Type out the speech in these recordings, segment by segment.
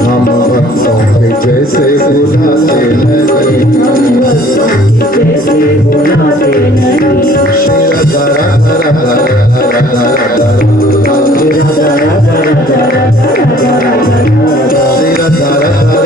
हम भक्तों के जैसे बुलाते नहीं। श्री राधा राधा राधा राधा राधा श्री राधा राधा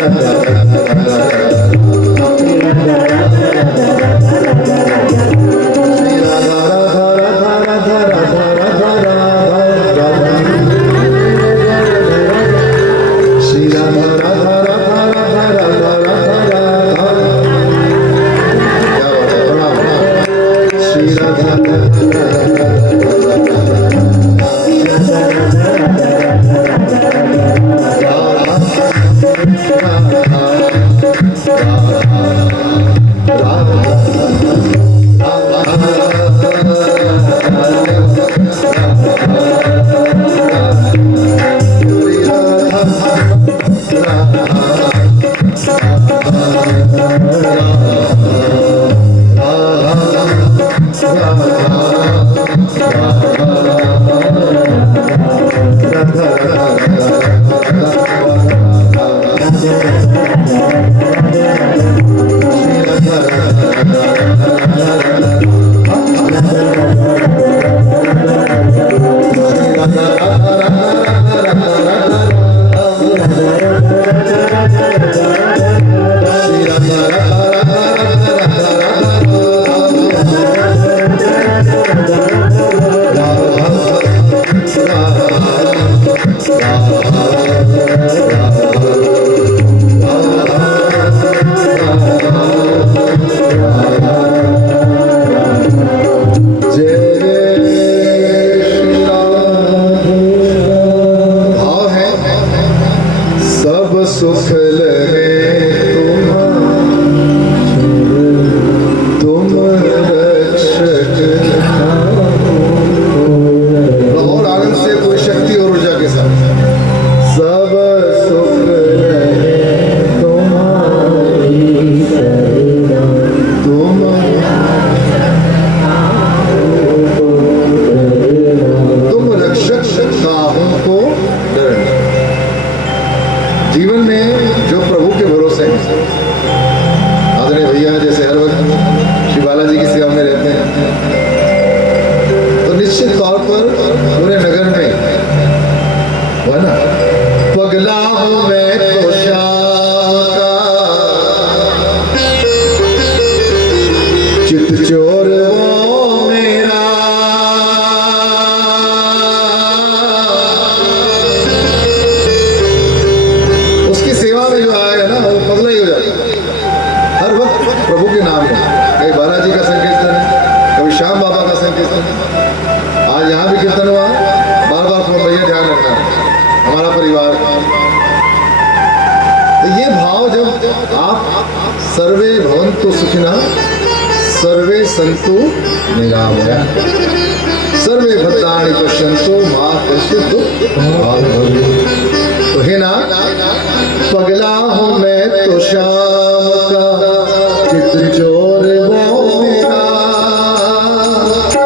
सुख लगे तुम रक्षक। और आनंद से पूरी शक्ति और ऊर्जा के साथ सब सुख लगे तुम रक्षक काहू को डरना। जीवन में जो प्रभु के भरोसे आदरणीय भैया जैसे हर वक्त श्री बालाजी की सेवा में रहते हैं, तो निश्चित तौर पर पूरे नगर में है ना, पगला हूं मैं तो श्याम का, चित चोर वो मेरा, पगला ही हो जाता हर वक्त प्रभु के नाम में। कभी बालाजी का संकीर्तन है, कभी श्याम बाबा का संकीर्तन है, आज यहाँ भी कीर्तन हुआ। बार बार फोन भैया ध्यान रखना हमारा परिवार। तो ये भाव जब आप सर्वे भवन्तु सुखिनः सर्वे सन्तु निरामयाः सर्वे भद्राणि पश्यन्तु मा कश्चित् दुःखभाग् भवेत्। तो हे ना, पगला हूँ मैं तो श्याम का, चित चोर वो मेरा,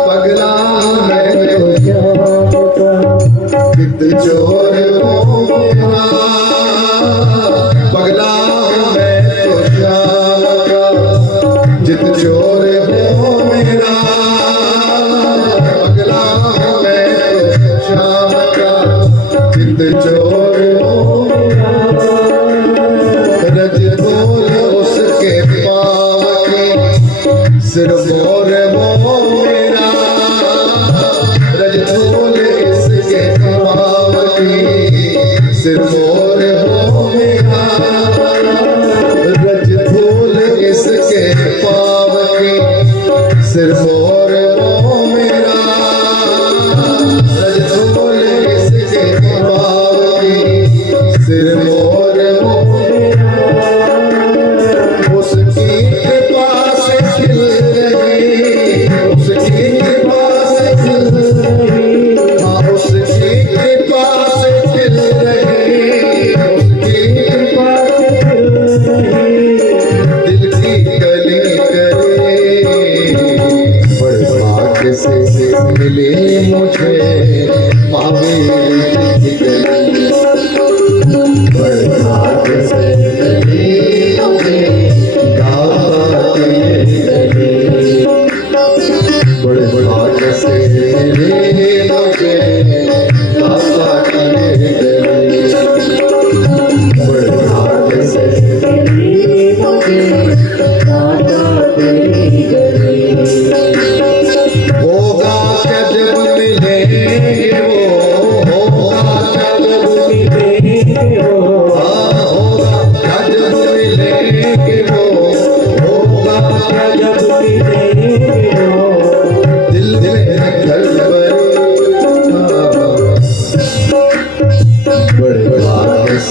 पगला हूँ मैं तो श्याम का, चित चोर वो मेरा, पगला हूँ मैं तो श्याम का, चित चोर वो मेरा, पगला हूँ मैं तो श्याम का, चित चोर उसके पाँव के सिर मोर वो मेरा, रज धूल इसके पाँव के सिर मोर वो मेरा, रज धूल इसके पाँव के सिर मोर वो मेरा, रज धूल इसके पाँव के सिर मोर वो उसकी कृपा से खिल रही, उसकी कृपा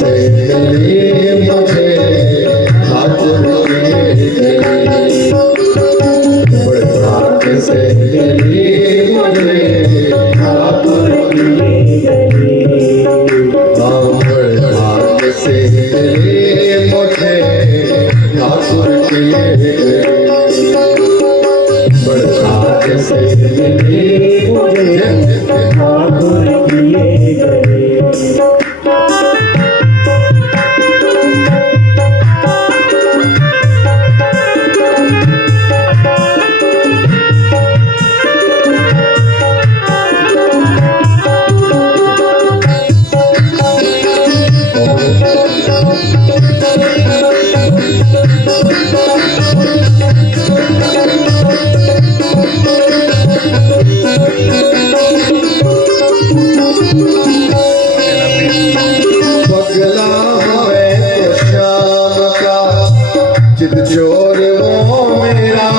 से मिली मुझे हाथ की घड़ी, बड़े भाग्य से मिली मुझे हाथ की घड़ी, बड़े भाग्य से मिली मुझे हाथ की घड़ी, बड़े भाग्य से मिली मुझे हाथ की घड़ी। चित चोर वो मेरा,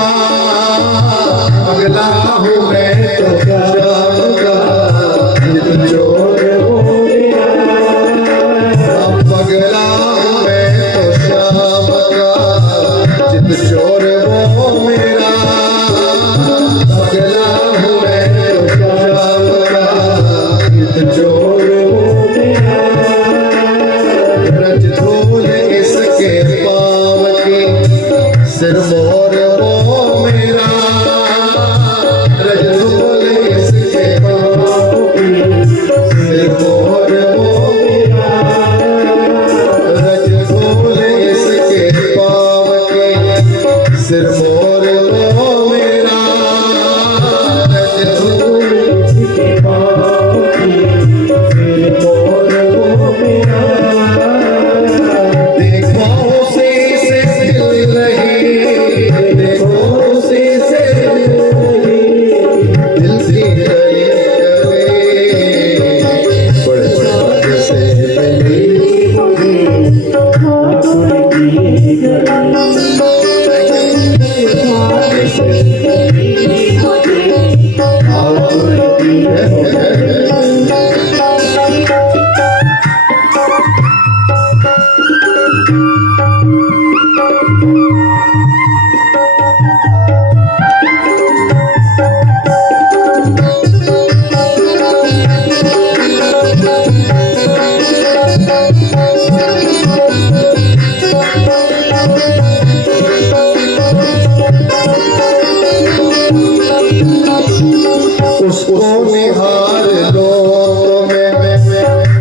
अगला हूँ मैं तो शाम का, चित चोर वो मेरा, पगला हूँ मैं तो शाम का, चित चोर वो मेरा, पगला हूँ मैं तो शाम का, चित चोर वो मेरा, रज धूल इसके पाँव की, सिर मोर वो मेरा, रज धूल इसके पाँव की, सिर मोर वो मेरा, रज धूल इसके पाँव की, सिर मोर वो मेरा, रज धूल इसके पाँव की, सिर मोर वो मेरा। देखो उसी से मिल रही, देखो उसी से मिल रही, दिल की गली गली, बड़े भाग्य से मिली मुझे हाथ की घड़ी, भाग्य से मिली मुझे हाथ की घड़ी। उसको निहार लो तुम्हें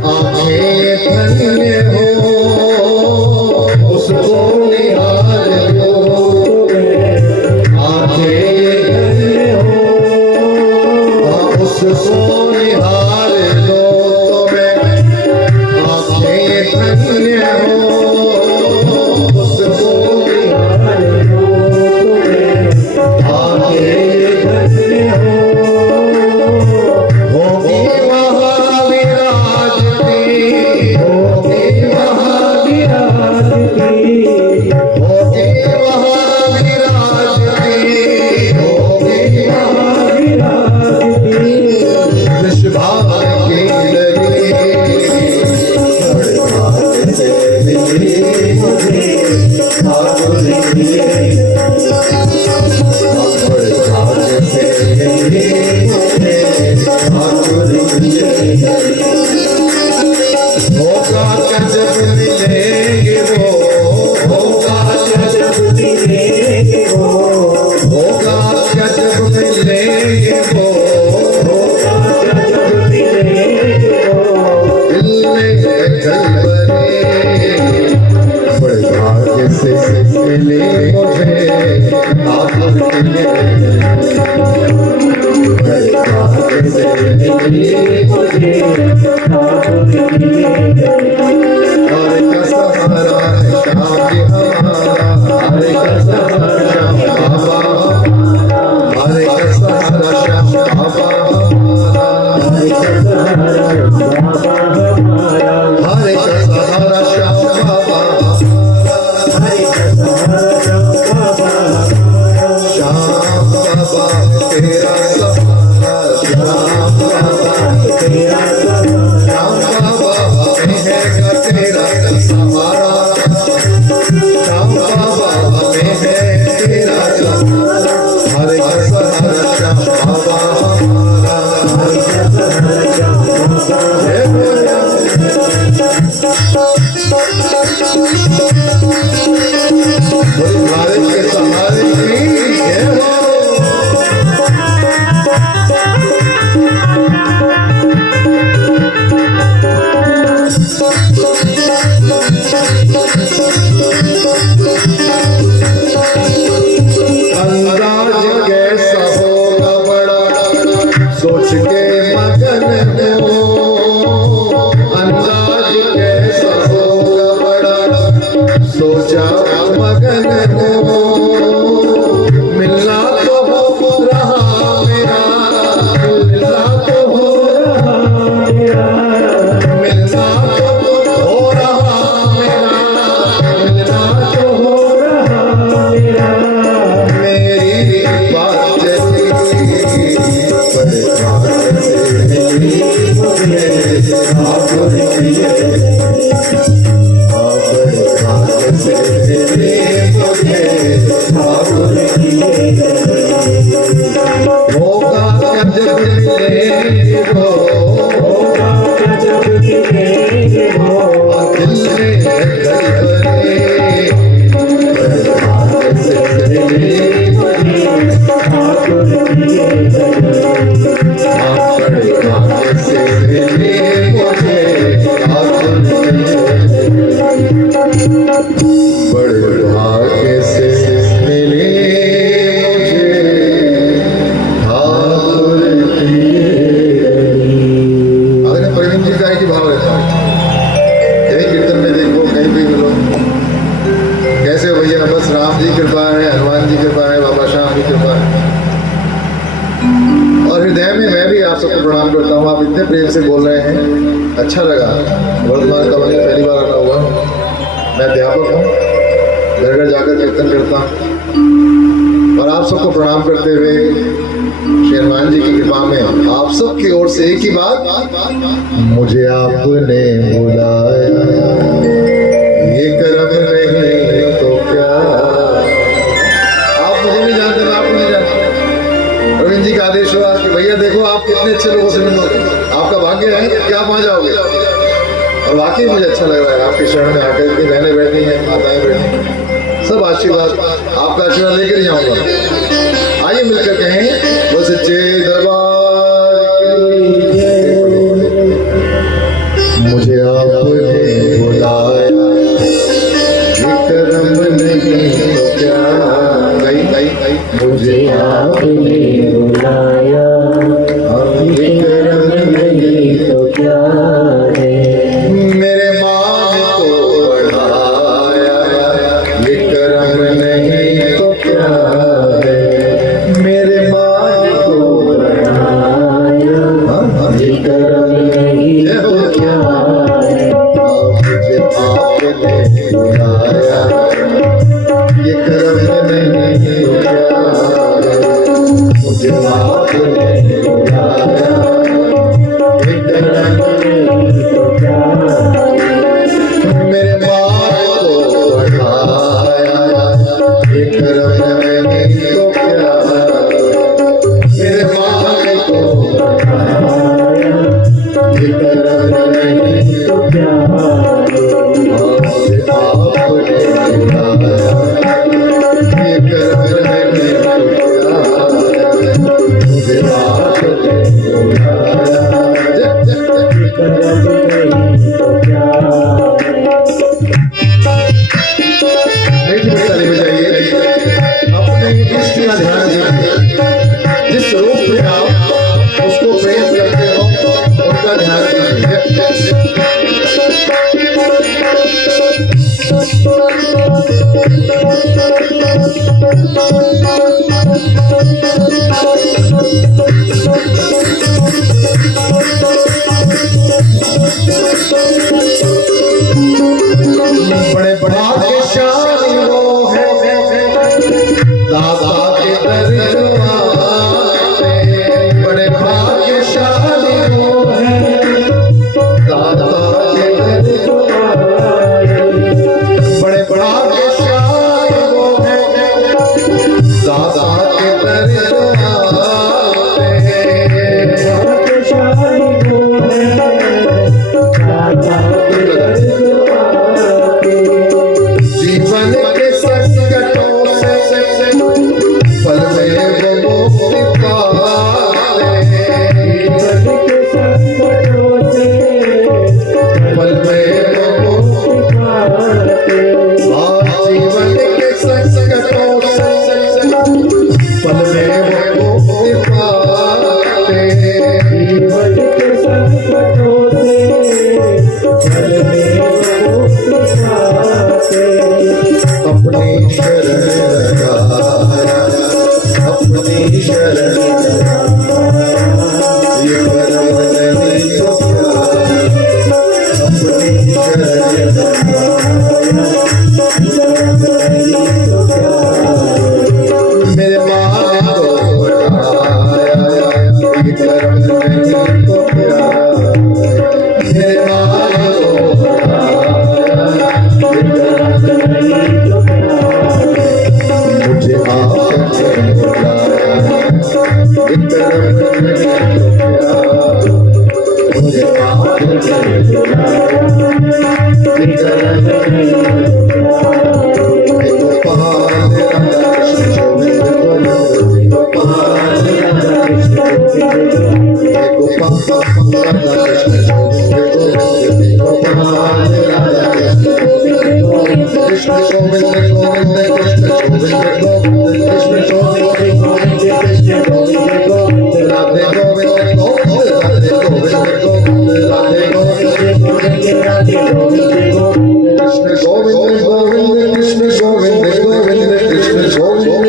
आंखें धन्य हो, उसको निहार लो तुम्हें आंखें धन्य हो, उसको निहार लो तुम्हें आंखें धन्य हो, उसको निहार लो तुम्हें आंखें धन्य हो। होगी वहाँ विराजती, होगी वहाँ विराजती, होगी वहाँ विराजती, होगी वहाँ विराजती, विश्वभाव की लगी, बड़े भाग्य से मिली मुझे ठाकुर की घड़ी, बड़े भाग्य से मिली मुझे ठाकुर की घड़ी। होगा जब मिलेंगे वो, होगा जब मिलेंगे वो, होगा जब मिलेंगे वो, होगा जब मिलेंगे वो, दिल में कलवरे, बड़े भाग्य से मिले मुझे ठाकुर की घड़ी, बड़े भाग्य से मिली मुझे ठाकुर की घड़ी। हरे का सहारा है श्याम जी हमारा, हरे का सहारा श्याम बाबा, हरे का सहारा श्याम बाबा हमारा, हरे का सहारा बाबा हमारा, हरे का सहारा श्याम बाबा, हरे का सहारा श्याम बाबा, श्याम बाबा तेरा सहारा, श्याम बाबा तेरा सहारा, श्याम बाबा बोले भारत के सहारे की जय हो। अंदाज कैसा होगा बड़ा सोच के मगन हो, अंदाज कैसा होगा बड़ा सोचा मगन हो। मिलना तो हो रहा मेरा, मिलना तो हो रहा मेरा, मिलना तो हो रहा मेरा, मिलना तो हो रहा मेरा। मेरी बात जैसी परेशान से मिली मुझे ठाकुर की होगा जब मिलेंगे हो, होगा जब मिलेंगे हो, दिल में गड़बड़े बरसात से मिले मुझे ठाकुर की बरसात से मिले मुझे ठाकुर बड़े भाग्य से मिले कृपा है, हनुमान जी कृपा है, बाबा श्याम की कृपा है। और हृदय में मैं भी आप सबको प्रणाम करता हूँ। आप इतने प्रेम से बोल रहे हैं, अच्छा लगा। वर्तमान का मुझे पहली बार आना हुआ। मैं अध्यापक हूँ, घर घर जाकर कीर्तन करता हूँ और आप सबको प्रणाम करते हुए श्री हनुमान जी की कृपा में आप सबकी ओर से एक ही बात, मुझे आपने बुलाया, ये कर्म नहीं तो क्या। मुझे नहीं जानते, मैं आपको नहीं जानता। रविंद्र जी का आदेश हुआ कि भैया देखो आप कितने अच्छे लोगों से मिलोगे, आपका भाग्य है कि आप वहां जाओगे। और वाकई मुझे अच्छा लग रहा है आपके शरण में आकर। इतनी बहनें बैठी हैं, माताएं बैठी हैं, सब आशीर्वाद, आपका आशीर्वाद लेकर ही जाऊंगा। आइए मिलकर कहें, वो सच्चे दरबार की जय। मुझे आपने बुलाया, ये कर्म नहीं तो क्या। मुझे आपने बुलाया, ये कर्म नहीं तो क्या है। मेरे मान को बढ़ाया, ये कर्म नहीं तो क्या है। मेरे मान को बढ़ाया, ये कर्म नहीं तो क्या है। मुझे आपने बुलाया, ये कर्म नहीं तो क्या। मुझे आपने बुलाया, ये कर्म नहीं तो क्या। मेरे मान को बढ़ाया, ये कर्म नहीं तो क्या। मेरे मान को बढ़ाया, ये कर्म नहीं तो क्या। मुझे आपने बुलाया, ये कर्म नहीं तो अपने इष्ट का ध्यान दीजिए। जिस रूप में आप उसको प्रेम करते हो उनका ध्यान दीजिए। बड़े भाग्यशाली वो है, दादा के दरबार में। बड़े भाग्यशाली वो है, दादा के दरबार में। बड़े भाग्यशाली वो है, दादा के दरबार में। भाग्यशाली वो है, दादा के दरबार में। अपनी शरण लगाया, अपनी शरण लगाया, ये कर्म नहीं तो क्या, अपनी शरण लगाया, मेरे मालिक को बढ़ाया, ये कर्म नहीं तो क्या, मेरे मालिक को बढ़ाया, ये कर्म नहीं तो क्या, मुझे आपने बुलाया, ये कर्म नहीं तो क्या, मुझे आपने बुलाया, ये कर्म नहीं तो क्या, गोपाल राधा कृष्ण गोविंद गोविंद, गोपाल राधा कृष्ण गोविंद गोविंद, गोपाल राधा कृष्ण गोविंद गोविंद, गोपाल राधा कृष्ण गोविंद गोविंद, कृष्ण गोविंद गोविंद कृष्ण गोविंद गोविंद, कृष्ण गोविंद गोविंद कृष्ण गोविंद गोविंद, राधे गोविंद गोविंद, राधे गोविंद गोविंद, राधे गोविंद गोविंद, राधे गोविंद गोविंद, कृष्ण गोविंद गोविंद, कृष्ण गोविंद गोविंद, कृष्ण गोविंद,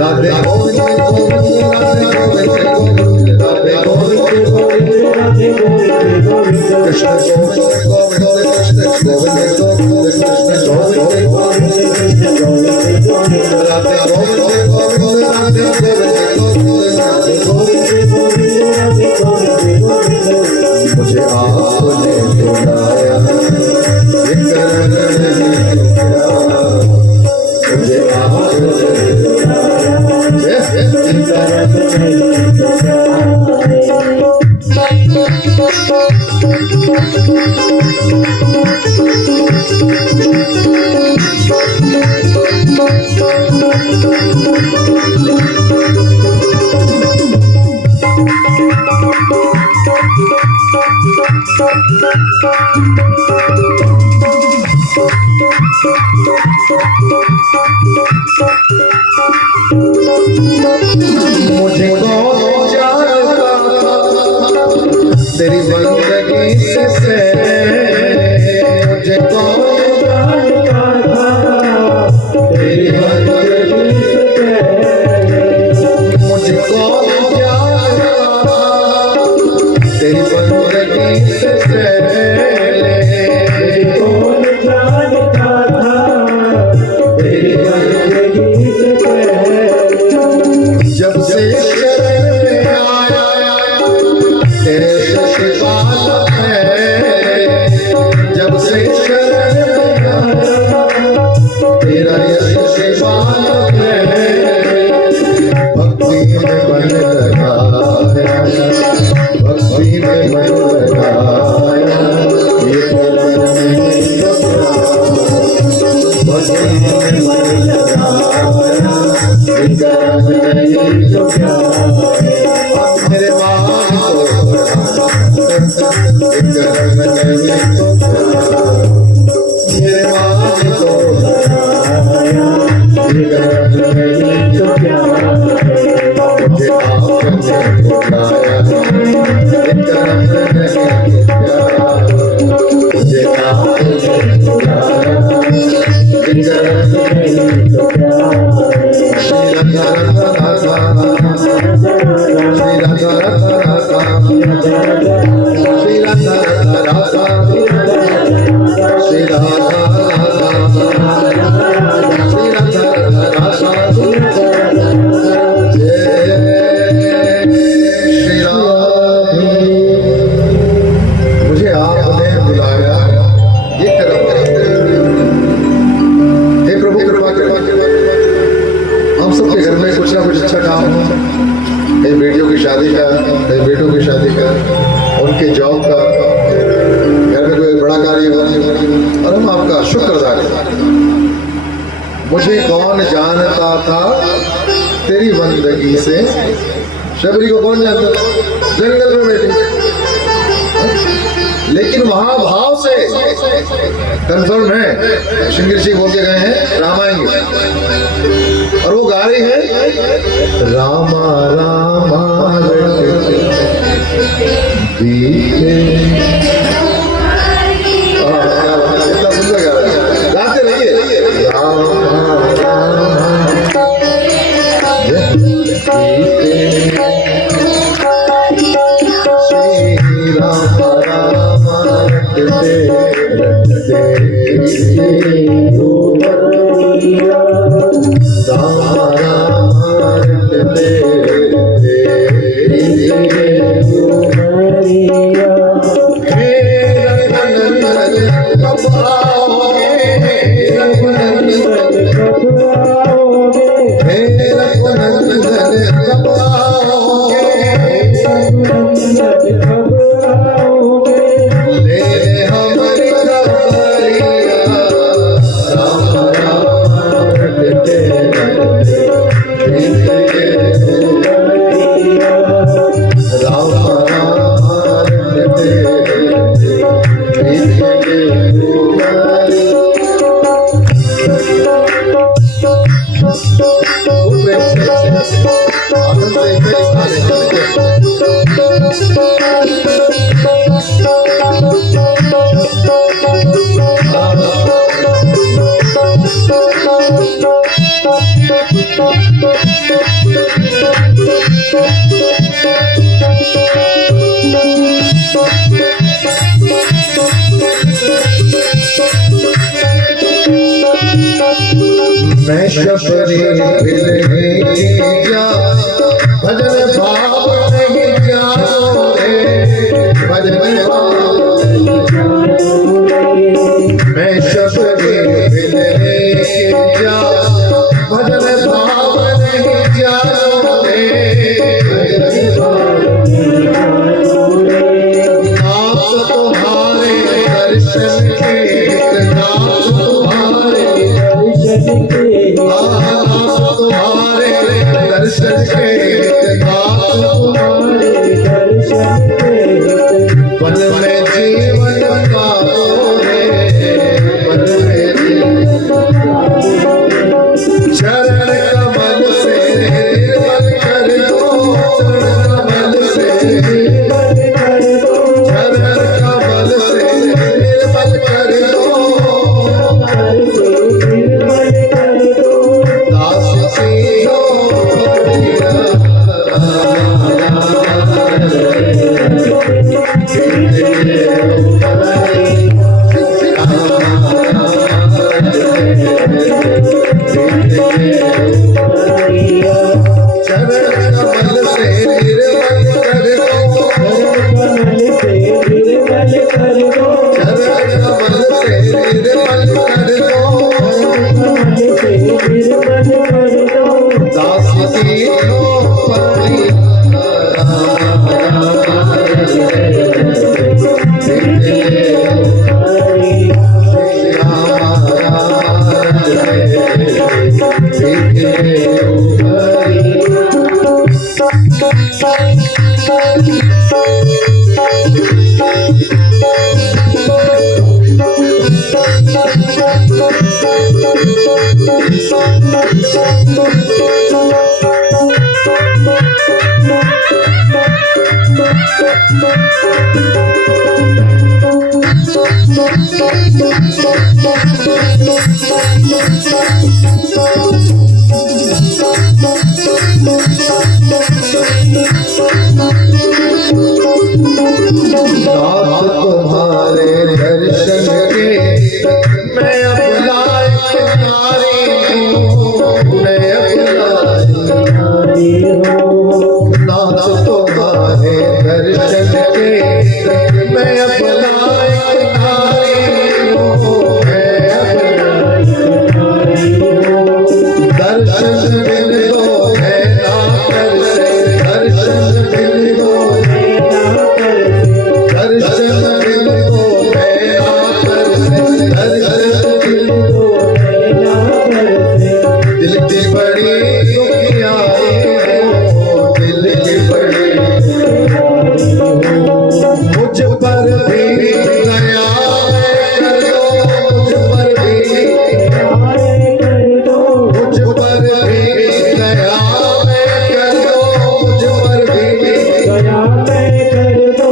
राधे गोविंद गोविंद, राधे गोविंद गोविंद, राधे गोविंद गोविंद, राधे गोविंद गोविंद, कृष्ण गोविंद गोविंद, कृष्ण गोविंद गोविंद, कृष्ण गोविंद गोविंद, कृष्ण गोविंद गोविंद, राधे गोविंद गोविंद, राधे गोविंद गोविंद, राधे गोविंद गोविंद, राधे गोविंद गोविंद, मुझे आपने बुलाया, ये कर्म नहीं तो क्या, मुझे आपने बुलाया, ये कर्म नहीं तो क्या। मुझे कौन जानता तेरी बंदगी से मुझे कौन जानता तेरी बंदगी से, मुझे कौन जानता तेरी बंदगी से, मुझे कौन जानता तेरी बंदगी से, जब से शरण में आया तेरे शशिपाल है, जब से शरण में आया तेरा शशिपाल है, भक्ति में मन लगा है, भक्ति में मन लगा है, ये कर्म नहीं तो क्या, भक्ति में मन लगा है, ये कर्म नहीं तो क्या, मेरे मालिक को बढ़ाया, ये कर्म नहीं तो क्या, मेरे मालिक को बढ़ाया, ये कर्म नहीं तो क्या, मुझे आपने बुलाया, ये कर्म नहीं तो क्या, मुझे आपने बुलाया, ये कर्म नहीं तो क्या, श्री राधा राधा राधा, श्री राधा राधा राधा, श्री राधा राधा राधा, श्री राधा राधा, श्री राधा राधा, जय श्री राम। मुझे आपने बुलाया, ये कर्म करते, हे प्रभु कृपा करें, हम सबके घर में कुछ ना कुछ अच्छा काम हो, कहीं बेटियों की शादी का, कहीं बेटों की शादी का, उनके जॉब का, घर में कोई बड़ा कार्य हो, और हम आपका शुक्र अदा करें। मुझे कौन जानता था तेरी बंदगी से, शबरी को कौन जानता था, जंगल में बैठी, लेकिन वहां भाव से कंफर्म है, श्रृंगी ऋषि बोल के गए हैं राम आएंगे, और वो गा रही है रामा रामा बीते। कितना सुंदर गा रहे हैं, गाते रहिए। राम राम बीते, श्री राम राम रटते रटते, राम राम रटते रटते, हे रघुनंदन कब आओगे, रघुनंदन कब आओगे, हे रघुनंदन कब आओगे, रघुनंदन कब आओगे, ले हमारी खबरिया, राम राम रटते रटते, राम राम रटते मैं शबरी मिलने जा, भजन भाव नहीं जानोगे, भजन भाव मैं शबरी मिलने जा, भजन भाव नहीं जानोगे, नाथ तुम्हारे दर्शन के, नाथ तुम्हारे तुम्हारे दर्शन के, तुम्हारे दर्शन के, पल में जीवन का तोरे, पल में चरण कमल से निर्मल कर दो, चरण कमल से निर्मल कर दो, चरण कमल से निर्मल कर दो, दास सीनो चरण कमल से निर्मल कर दो, चरण कमल से निर्मल कर दो, दास सीनो नाथ तुम्हारे दर्शन के, मैं अपना नारी हूँ, मैं अपना नारी हूँ, नाथ तुम्हारे दर्शन के, मैं अपना नारी हूँ, मैं अपना नारी हूँ, दर्शन मिल दो है ना कर से, दर्शन मिल दो दर्शन मिल दो मेरा कर से, दर्शन मिल दो मेरा कर से, दिल की बड़ी दुखियारी हो, दिल की बड़ी मुझ पर भी दया कर दो, मुझ पर भी कर दो, मुझ पर भी दया कर दो, मुझ पर भी दया कर दो,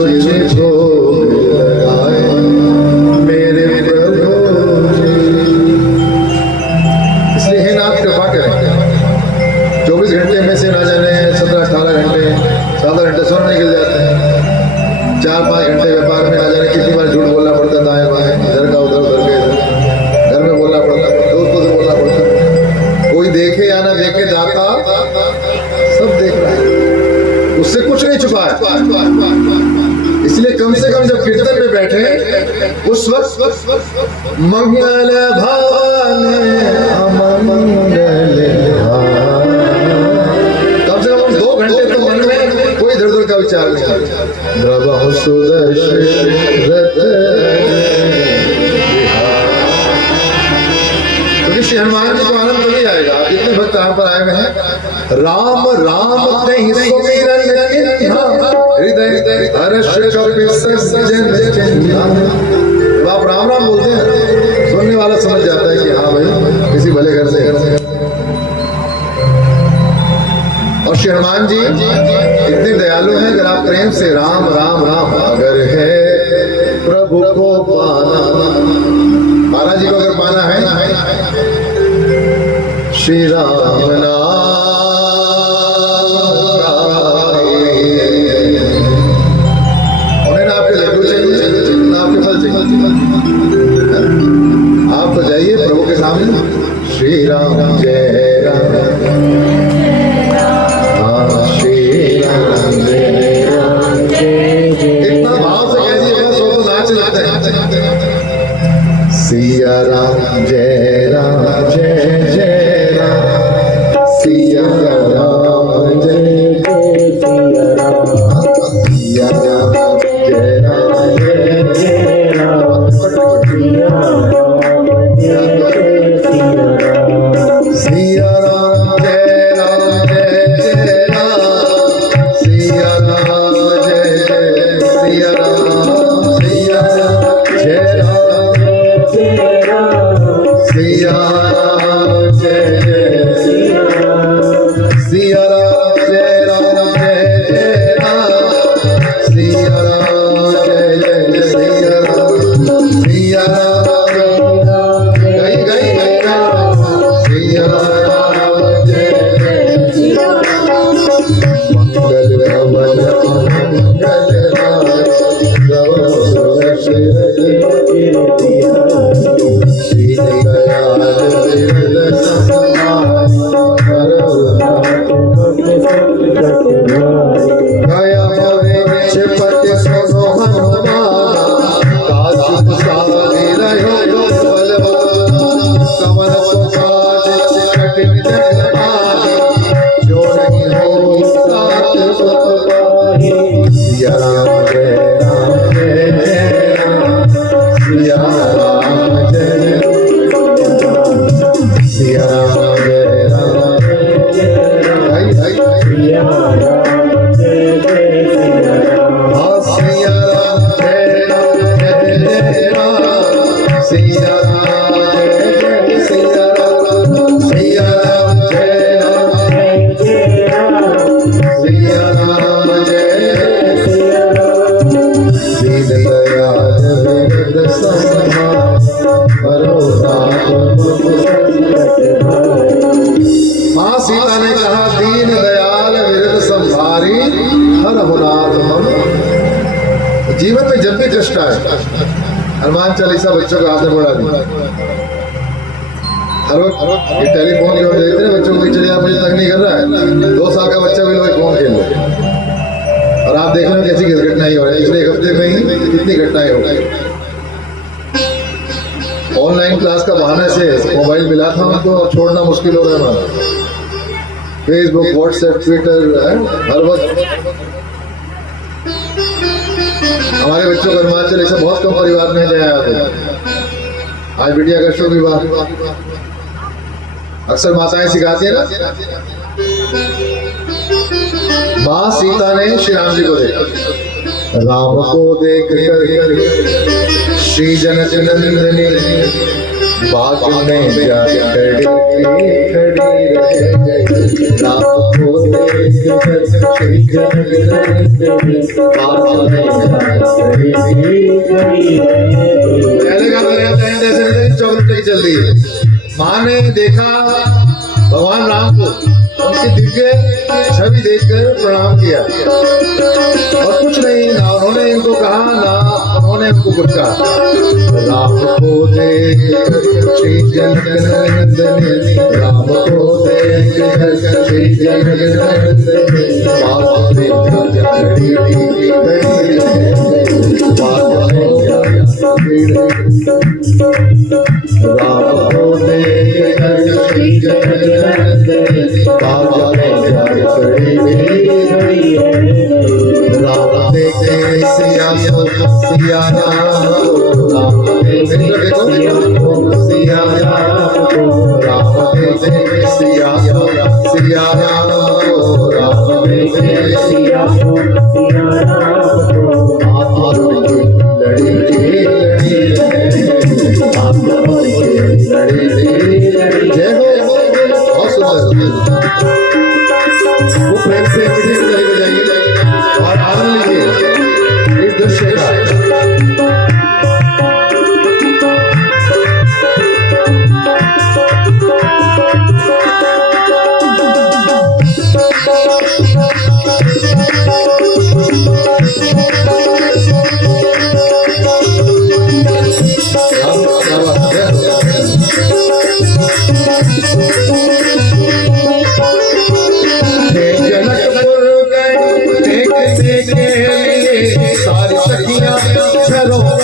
रुचि भोग लगाए मेरे प्रभु जी। इसलिए हे नाथ कृपा करें, 24 घंटे में से ना जाने 17-18 घंटे 7 घंटे सोना निकल जाते हैं, 4-5 घंटे व्यापार में ना जाने कितनी बार झूठ बोलना पड़ता, दाएं बाएं, इधर का उधर, उधर के इधर, घर में बोलना पड़ता, दोस्त को तो बोलना पड़ता। कोई देखे या ना देखे, दाता सब देख रहा है, उससे कुछ नहीं छुपा है। इसलिए कम से कम जब कीर्तन में बैठे उस वक्त मंगल भवन अमंगल, कम से कम 2 घंटे तो मन में कोई इधर उधर का विचार नहीं। द्रवहु सुदर्शन क्योंकि श्री हनुमान जी को आनंद तभी आएगा, जितने भक्त यहाँ पर आए हुए हैं। राम राम कहीं सुमिरन हृदय हर्ष कपि सज्जन चिन्हा। जब आप राम राम बोलते हैं सुनने वाला समझ जाता है कि हाँ भाई किसी भले घर से। और श्री हनुमान जी इतने दयालु हैं, अगर आप प्रेम से राम राम राम, अगर है प्रभु को पाना, महाराज जी को अगर पाना है श्री राम नाम उन्हें ना आपके लड्डू चाहिए ना आपके फल चाहिए, आप तो जाइए प्रभु के सामने, श्री राम जय राम, इतना भाव से कह दिए बस वो तो नाच लेते हैं। सिया राम जय राम जय जय राम, सिया राम जय जय सिया राम, सिया राम जय राम जय जय राम, सिया राम जय जय सिया राम, सिया राम जय राम जय जय राम, सिया राम जय जय सिया राम, सिया राम जय राम जय राम, सिया राम जय जय सिया राम, सिया राम जय राम जय जय राम, सिया राम जय जय सिया राम, सिया राम गई गई गई सिया राम जय जय सिया राम, मंगल भवन मंगल श्री दयाल विरल समाय गया मोरे छिपति सुनो हनुमान, काज सारी रहो बलवान, कमल सुभाष कटिन जगमाही, जो नहीं हो साथ सुखपाही, सिया राम जय राम जय जय राम, सिया राम जय सिया राम जय राम जय राम, सिया राम जय जय सिया राम, सिया राम जय राम जय जय राम, सिया राम जय जय सिया राम, सिया राम जय राम जय राम, सिया राम जय जय सिया राम, दीन दयाल विरल समाय माँ सीता ने कहा दीन दयाल विरल संभारी हर हुनाथ मम। जीवन में जब भी कष्ट आए हनुमान चालीसा बच्चों के हाथ में पढ़ा दी। हर वक्त ये टेलीफोन जो देखते हैं बच्चों को कि चलिए आप मुझे तंग नहीं कर रहा है, 2 साल का बच्चा भी लोग फोन खेल ले और आप देख रहे हो कैसी घटनाएं हो रही है। पिछले 1 हफ्ते में ही कितनी घटनाएं हो गई। ऑनलाइन क्लास का बहाने से मोबाइल मिला था उनको, छोड़ना मुश्किल हो रहा है हमारा। फेसबुक, व्हाट्सएप, ट्विटर हर वक्त। हमारे बच्चों का हनुमान चालीसा बहुत कम परिवार में नया आया था। आज बिटिया का शुभ विवाह अक्सर माताएं सिखाती है ना। माँ सीता ने श्री राम जी को देखा, राम को देख कर श्री जनक नंदनी बाग में जा खड़ी खड़ी रह गई, राम को देख कर श्री जगन्नाथ बाग में जा खड़ी खड़ी चलेगा ऐसे चौकट चल रही है। माँ ने देखा भगवान राम को, उनकी दिव्य छवि देखकर प्रणाम किया और कुछ नहीं, ना उन्होंने इनको कहा ना उन्होंने इनको कुछ कहा। राम को देख श्री जगन्नाथ, राम को देख श्री जगन्नाथ बाग में जा खड़ी खड़ी बाग में जा खड़ी राम को देख श्री जगन्नाथ बाग में जा खड़ी राम देखे सिया सिया राम देखे सिया राम देखे सिया सिया राम देखे सिया लड़ी जय हो। बहुत सुंदर, वो प्रेम से चले जाइए और आनंद लीजिए इस दृश्य का। सारी सखियां झरोखों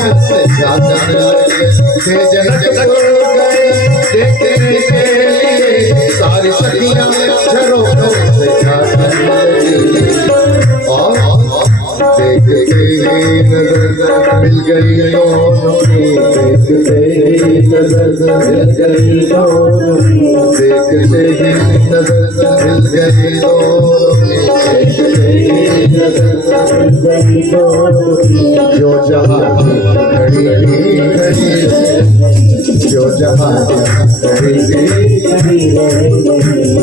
से जनकपुर गए देखने के लिए, सारी सखियां झरोखों से और देखते ही नजर मिल गई दोनों की, देखते ही नजर मिल गई दोनों की, देखते ही नजर मिल गई दोनों की, देखते ही नजर मिल गई दोनों की। जो जहां खड़ी खड़ी जो जहां खड़ी खड़ी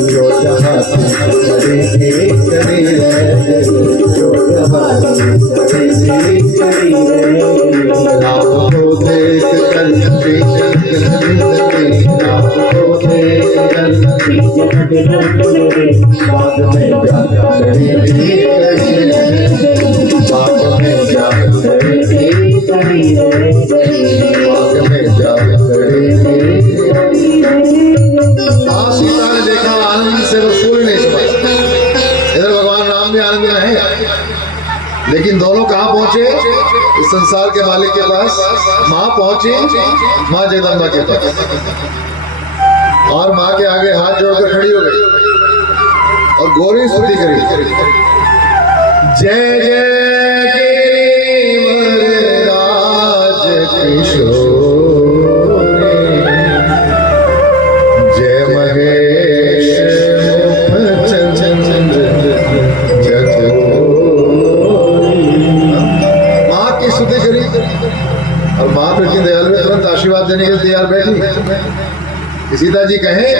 जो जहां खड़ी खड़ी जो जहां खड़ी खड़ी राम को देख कर श्री जगन्नाथ, राम को देख कर श्री जगन्नाथ बाग में जा खड़ी खड़ी बाग में जा खड़ी खड़ी बाग में जा खड़ी। सीता ने देखा, आनंद से वो सूर्य नहीं समझ, इधर भगवान राम भी आनंद में है, लेकिन दोनों कहाँ पहुंचे? इस संसार के मालिक के पास। माँ पहुंची माँ जगदम्बा के पास और माँ के आगे हाथ जोड़कर खड़ी हो गई और गौरी स्तुति करी, जय जय गिरिवरराज किशोर, जय महेश मुख चंचल जगोरी। माँ की स्तुति करी और माँ तो इतनी दयालु है, तुरंत आशीर्वाद देने के लिए तैयार बैठी। सीता जी कहें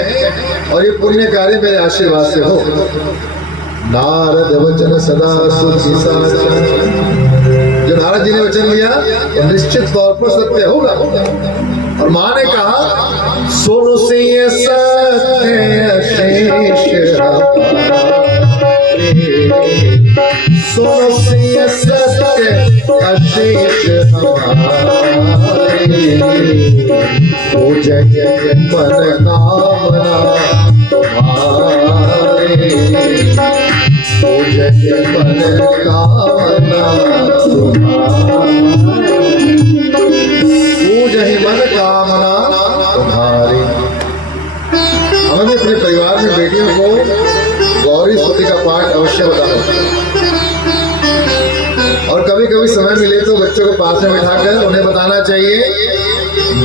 और ये पुण्य कार्य मेरे आशीर्वाद से हो। नारद वचन सदा सुखी साचा, जो नारद जी ने वचन लिया वो निश्चित तौर पर सत्य होगा। और माँ ने कहा सोनो से ये सत्य शेष सोनो से ये सत्य अशेष हमारे, ओ जय मन कामना तुम्हारे, ओ जय मन कामना तुम्हारे, ओ जय मन कामना तुम्हारे। हमें भी अपने परिवार में बेटियों को गौरी स्तुति का पाठ अवश्य बताना और कभी कभी समय मिले तो बच्चों को पास में बिठाकर उन्हें बताना चाहिए,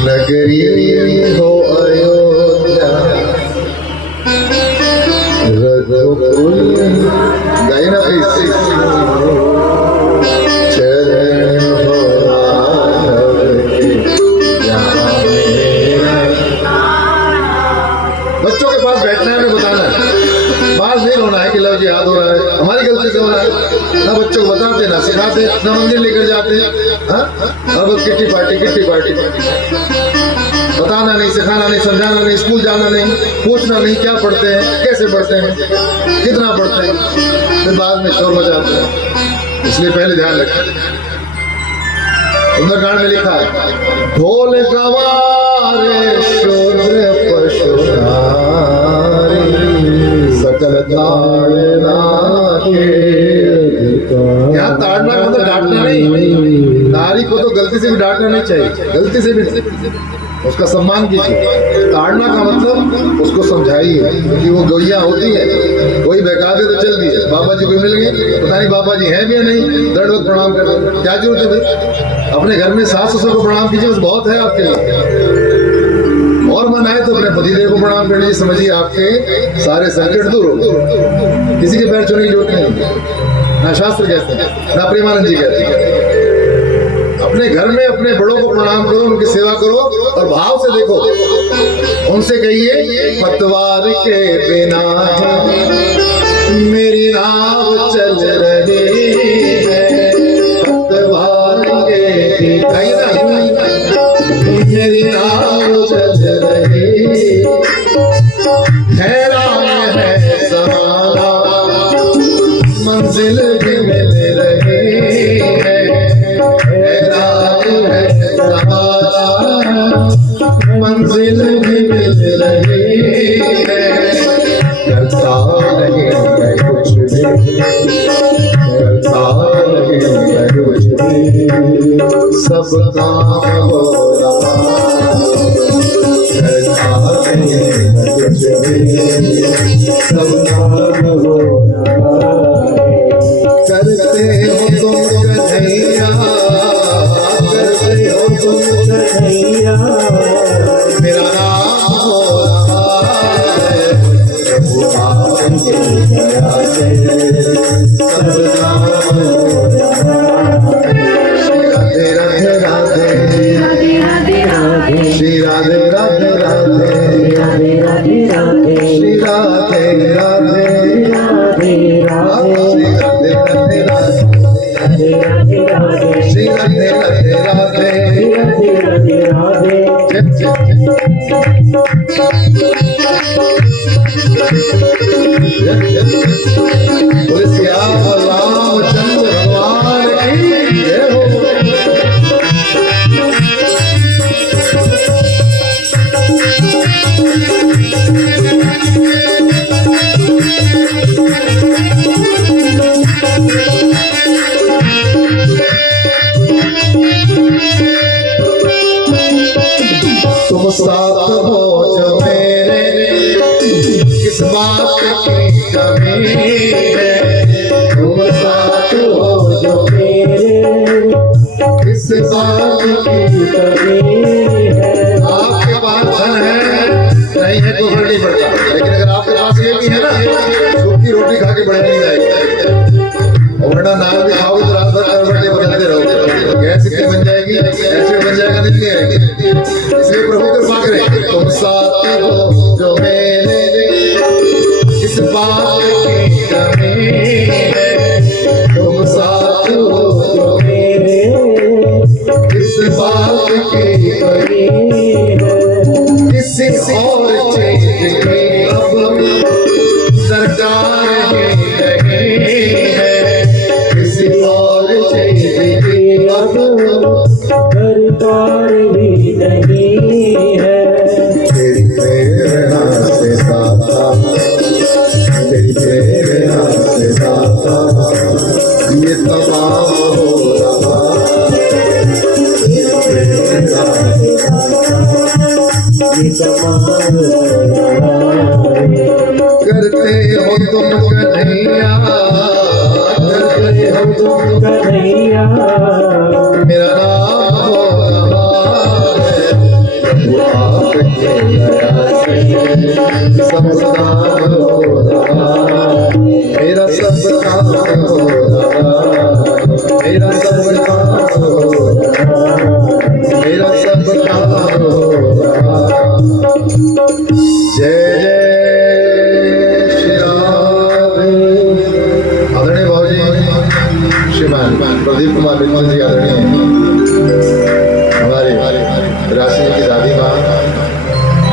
नगरी हो अयोध्या रघुकुल गाइए ना प्लीज, चरण हो राघव के यहाँ मेरा जाते हैं। हाँ, हर वक्त किट्टी पार्टी किट्टी पार्टी। बताना नहीं, सिखाना नहीं, समझाना नहीं, स्कूल जाना नहीं, पूछना नहीं क्या पढ़ते हैं, कैसे पढ़ते हैं, कितना पढ़ते हैं, फिर बाद में शोर मचाते हैं। इसलिए पहले ध्यान रखें। सुंदरकांड में लिखा है, ढोल गवारे शूद्र पशु नारी सकल ताड़ना के। यहाँ ताड़ना का मतलब डांटना नहीं, नारी को तो गलती से भी डांटना नहीं चाहिए, गलती से भी नहीं, उसका सम्मान कीजिए। ताड़ना का मतलब उसको समझाइए कि वो गौया होती है, कोई बहका दे तो चल दिए। बाबा जी को मिल गए, पता नहीं बाबा जी हैं भी या नहीं, दंड वक्त प्रणाम कर, क्या जरूरत है भाई? अपने घर में सास ससुर को प्रणाम कीजिए, बस बहुत है आपके लिए। और मन आए तो अपने पतिदेव को प्रणाम कर लीजिए, समझिए आपके सारे संकट दूर हो। किसी के पैर छूने की जरूरत नहीं, ना शास्त्र कहते हैं, ना प्रेमानंद जी कहते हैं। अपने घर में अपने बड़ों को प्रणाम करो, उनकी सेवा करो और भाव से देखो। उनसे कहिए, पतवार के बिना मेरी नाव चल रही है, पतवार के बिना मेरी नाव चल रही, हैरान है ज़माना मंजिल भी मिल रही है, मंजिल भी मिल रही है। करता नहीं मैं कुछ भी, करता नहीं मैं कुछ भी, सब काम हो रहा। करता नहीं मैं कुछ भी, सब काम हो रहा। करते हो तुम कन्हैया, करते हो तुम कन्हैया, मेरा नाम हो रहा है प्रभु आपकी दया से, सब नाम हो रहा है। राधे राधे राधे, श्री राधे राधे राधे, श्री राधे राधे, श्री राधे राधे राधे, श्री राधे राधे राधे, श्री राधे राधे राधे, राधे राधे। बोले श्याम रामचंद्र भगवान की जय हो। तुम साथ हो जो मेरे, किस बात की कमी है? तुम साथ हो जो मेरे, किस बात की कमी है? आपके पास धन है नहीं है तो फर्क नहीं पड़ता, लेकिन अगर आपके पास ये भी है ना, सूखी रोटी खा के बढ़ नहीं जाएगी, और वरना नान भी खाओगे तो रात भर करवटें बदलते रहोगे, गैस इतनी बन जाएगी, ऐसे बन जाएगा नहीं आएगी। इसलिए प्रभु कृपा करें, तुम साथ हो जो मेरे, किस बात की कमी है? तुम साथ हो जो मेरे, किस बात की कमी है? किसी और चीज की अब सरकार ही नहीं है, किसी और चीज की अब सरकार भी नहीं है। तेरी प्रेरणा से दाता, तेरी प्रेरणा से दाता, ये तमाम हो रहा। प्रेरणा से दाता, ये तमाम हो रहा। करते हो तुम कन्हैया, करते हो तुम कन्हैया, मेरा नाम हो रहा है प्रभु आपकी दया से, सब काम हो रहा। मेरा सब काम हो रहा, मेरा सब काम हो रहा, मेरा सब काम हो रहा। जय जय श्री राधे। आदरणीय बाबूजी श्रीमान प्रदीप कुमार बिमल जी आदरणीय हमारी राशि की दादी माँ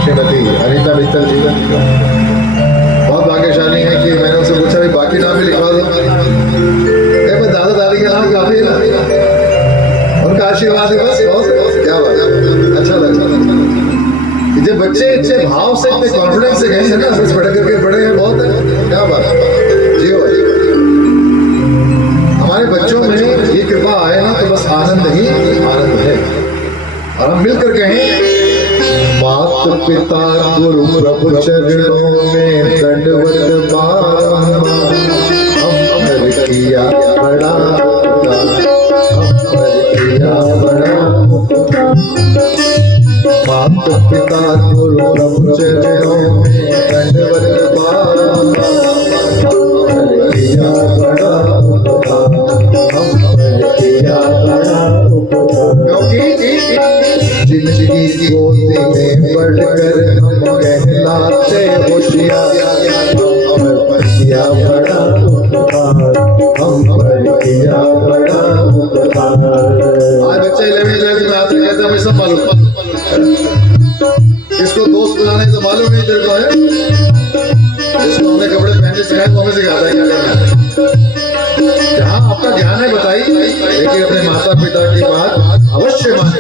श्रीमती अनीता मित्तल जी बहुत भाग्यशाली है कि मैंने उनसे पूछा भी बाकी नाम भी लिखवा दो। दादा दादी का नाम काफी है ना, उनका आशीर्वाद है बस। बहुत क्या बात, अच्छा लगा कि जब बच्चे अच्छे भाव से इतने कॉन्फिडेंस से गए हैं ना, बस पढ़ करके पढ़े हैं, बहुत है, क्या बात है जी भाई। हमारे बच्चों में ये कृपा आए ना तो बस आनंद ही आनंद है। और हम मिलकर कहें माता पिता गुरु प्रभु चरणों में दंडवत बारंबार, हमर किया बड़ा उपकार, हमर किया बड़ा उपकार। माता पिता गुरु प्रभु चरणों में दंडवत बारंबार, हमर किया बड़ा उपकार, हमर किया बड़ा उपकार। क्योंकि जिंदगी गोदी में बढ़कर हम कहलाते होशियार, हम पर किया बड़ा उपकार, हम पर किया बड़ा उपकार। आज बच्चे 11वीं 12वीं में आते कहते हमें सब मालूम, इसको दोस्त बनाने तो मालूम नहीं तेरे को है, इसको हमें कपड़े पहनने सिखाए तो हमें सिखाता है क्या करना है। जहाँ आपका ध्यान है बताइए, लेकिन अपने माता पिता की बात अवश्य माने।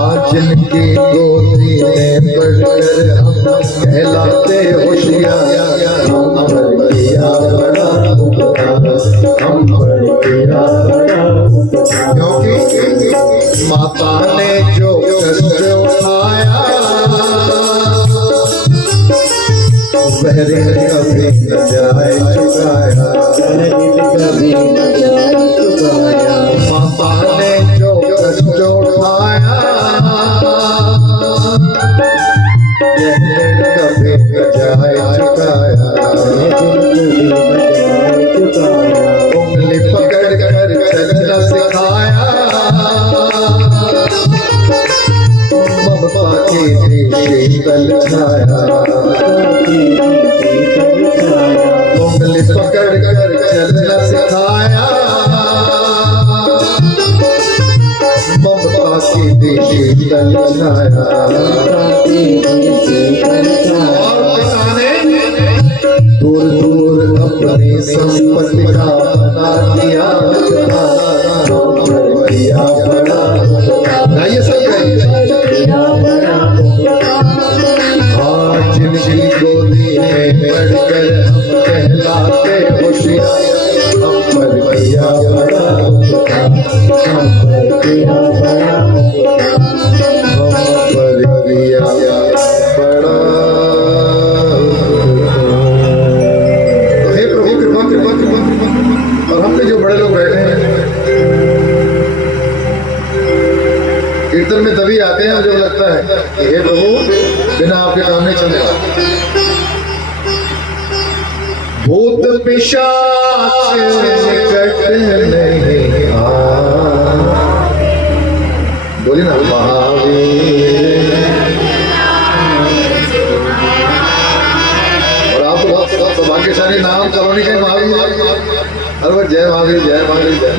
आज जिनकी गोदी में बढ़कर हम कहलाते होशियार, हम पर किया बड़ा उपकार, हम पर किया बड़ा उपकार। क्योंकि माता ने जो कष्ट उठाया वह ऋण कभी न जाए चुकाया, कभी न जाए चुकाया। माता ने जो कष्ट उठाया यह ऋण कभी न जाए चुकाया, उंगली पकड़ कर चलना सिखाया, ममता की शीतल छाया, उंगली पकड़ कर चलना सिखाया, ममता की शीतल छाया। दूर दूर अपनी संपत्ति का बना दिया, किया बड़ा गाइए सब आज जिनकी गोदी में बढ़कर हम कहलाते होशियार, हम पर किया बड़ा उपकार, हम पर किया बड़ा उपकार, हम पर किया बड़ा। तो हे प्रभु कृपा कृपा कृपा कृपा। और हम पे जो बड़े लोग बैठे हैं कीर्तन में तभी आते हैं जब लगता है कि हे प्रभु बिना आपके काम नहीं चलेगा। भूत पिशाच निकट नहीं बोली ना महावीर। और आप तो भाग्यशाली नाम कॉलोनी के महावीर, हर वक्त जय महावीर जय महावीर जय।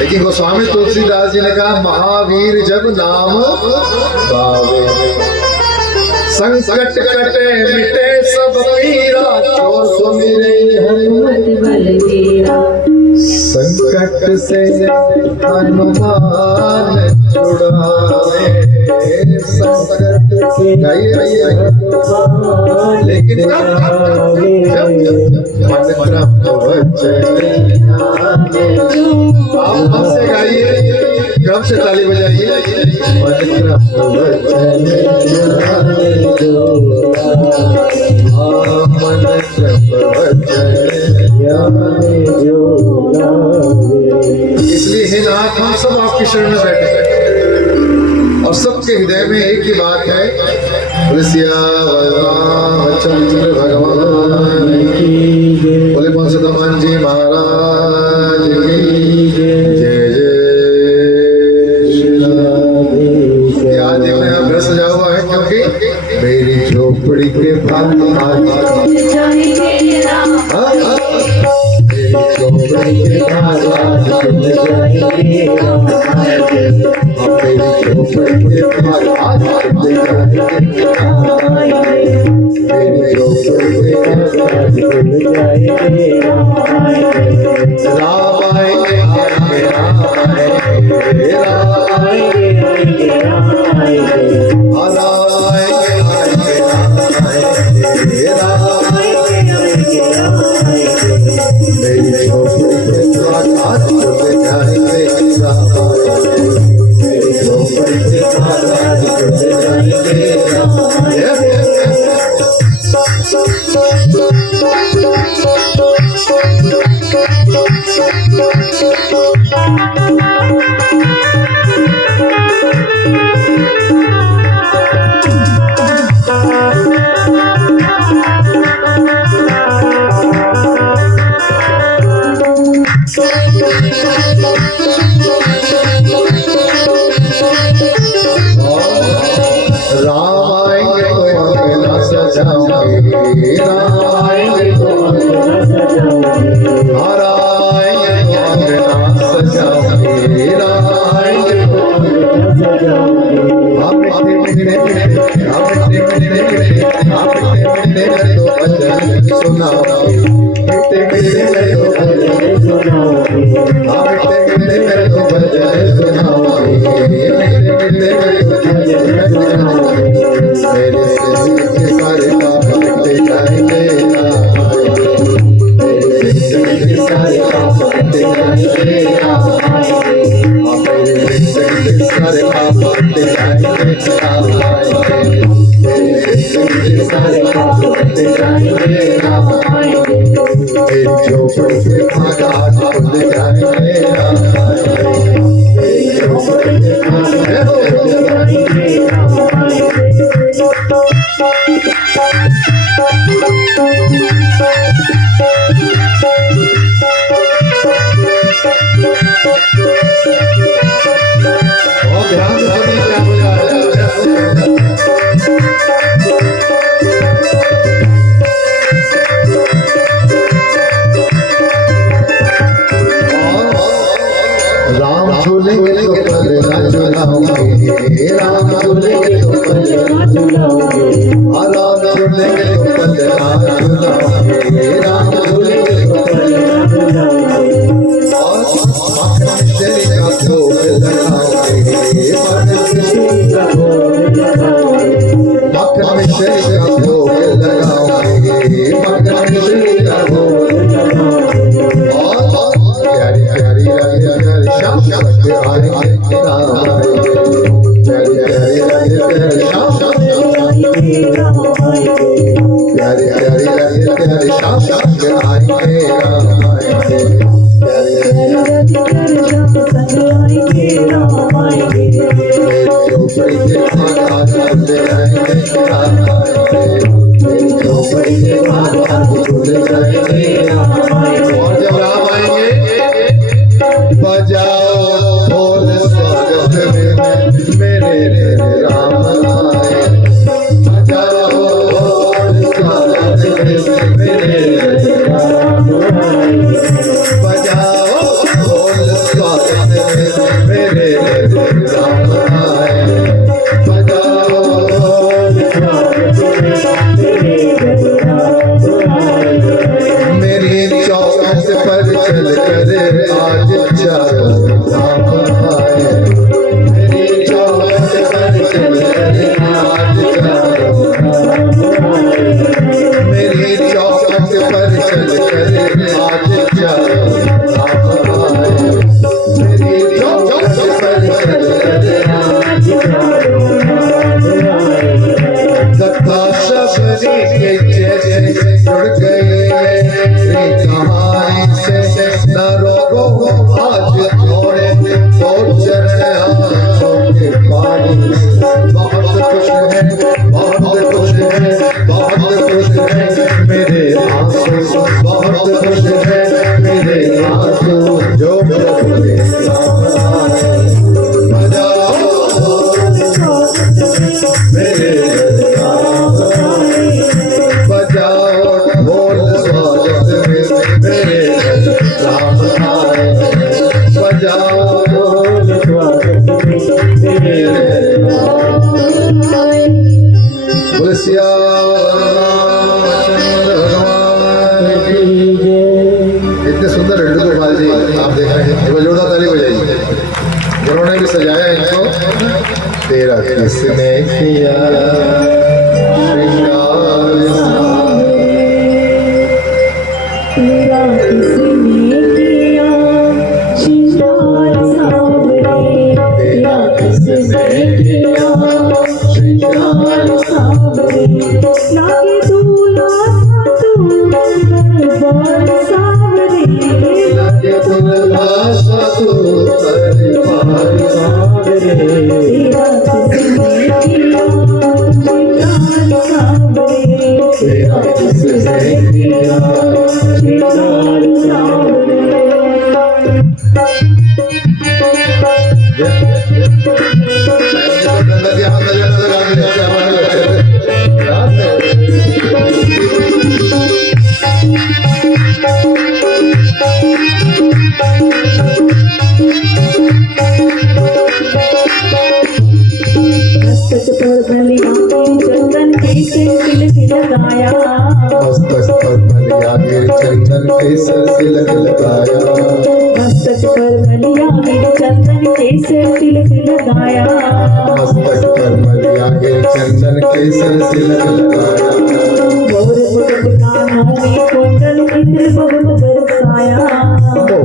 लेकिन गोस्वामी तुलसीदास जी ने कहा महावीर जब नाम गावे, संकट कटे मिटे सब पीरा, चोर सुमिरे हनुमत बलबीरा। संकट से हनुमान छुड़ावे, संकट से लेकिन मन क्रम आप से गाइए, क्रम से ताली बजाइए। मन क्रम इसलिए हे नाथ हम सब आपकी शरण में बैठे और सबके हृदय में एक ही बात है, रामचंद्र भगवान बोले हनुमान जी महाराज की जय जय श्री राम। आज देखने में घर सजा हुआ है क्योंकि मेरी झोपड़ी के पास मेरी झोपड़ी के पास जाएंगे राम आएंगे, हम तेरी झोपड़ी के बाहर आज खुल जाएंगे राम आएंगे, तेरी झोपड़ी के बाहर आज खुल जाएंगे राम आएंगे, राम आएंगे आएंगे राम आएंगे राम आएंगे आएंगे राम आएंगे, राम आएंगे आएंगे राम आएंगे राम आएंगे आएंगे राम आएंगे, तेरी झोपड़ी के बाहर आज खुल जाएंगे राम आएंगे तेरी झोपड़ी के बाहर आज खुल जाएंगे राम आएंगे। राम आएंगे तो अंगना सजाओगे राम आएंगे तो अंगना सजाओगे, आएंगे तो अंगना सजाओगे राम आएंगे तो अंगना सजाओगे, आप मिठे मिठे आप मिठे मिठे आप मिठे मिठे तो भजन सुनाओगे मिठे मिठे तो भजन सुनाओगे, आप मिठे मिठे तो भजन सुनाओगे मिठे मिठे तो भजन सुनाओगे मेरे सिर के सारे पाप मिट जाएंगे राम आएंगे मेरे सिर के सारे पाप मिट जाएंगे राम आएंगे मेरे सिर के सारे पाप मिट जाएंगे राम आएंगे मेरे सिर के सारे पाप मिट जाएंगे राम आएंगे तेरी झोपड़ी के बाहर आज खुल जाएंगे राम आएंगे तेरी झोपड़ी के बाहर जाएंगे राम आएंगे, बहुत ध्यान से सुनिए क्या हो जा रहा है राम झूलेंगे तो पल न झुलाओगे राम झूलेंगे तो पल राम झुलाओगे, राम झूलेंगे तो पल न झुलाओगे राम झूलेंगे तो पल राम झुलाओगे, मक्खन श्री का भोग लगाओगे मक्खन श्री का भोग लगाओगे, श्री का भोग लगाओगे मक्खन श्री का भोग लगाओगे, प्यारी प्यारी लगे प्यारी शाम के आएंगे राम आएंगे प्यारी प्यारी लगे प्यारी शाम राम आएंगे, प्यारी प्यारी लगे प्यारी शाम के आएंगे राम आएंगे प्यारी राम आएंगे, झोपड़ी के बाहर आज खुल जाएंगे राम आएंगे झोपड़ी के बाहर आज खुल जाएंगे राम आएंगे और जब राम आएंगे बजाओ ढोल स्वागत में मेरे राम आए बजाओ ढोल स्वागत में मेरे राम आएंगे, बजाओ ढोल स्वागत में मेरे राम आए बजाओ मेरी चौखट पर चल कर आज चारों सिया बोल स्वागत मेरे बोले सिया रामचंद्र भगवान की। इतने सुंदर लड्डू गोपाल जी आप देख रहे हैं, एक बार जोरदार ताली बजाइए। जिन्होंने भी सजाया इनको, तेरा किसने किया श्रृंगार तेरा किसने किया श्रृंगार सावरे, तेरा किसने किया श्रृंगार सावरे, लागे दूल्हा सा तू दरबार सावरे, लगे दुल्हा सा तू दरबार सावरे। तेरा किसने किया श्रृंगार सावरे, तेरा किसने किया श्रृंगार सावरे। मस्तक पर भली आंखें चंदन के तिल लगाया, मस्तक पर भलिया गिर चंदन केसर तिलक लगाया, मस्तक पर भली आंखें चंदन के तिल लगाया, मस्तक पर भलिया गिर चंदन केसर तिलक लगाया, गौर मुकुट कानों में कुंडल इंद्र बहुत बरसाया, कानों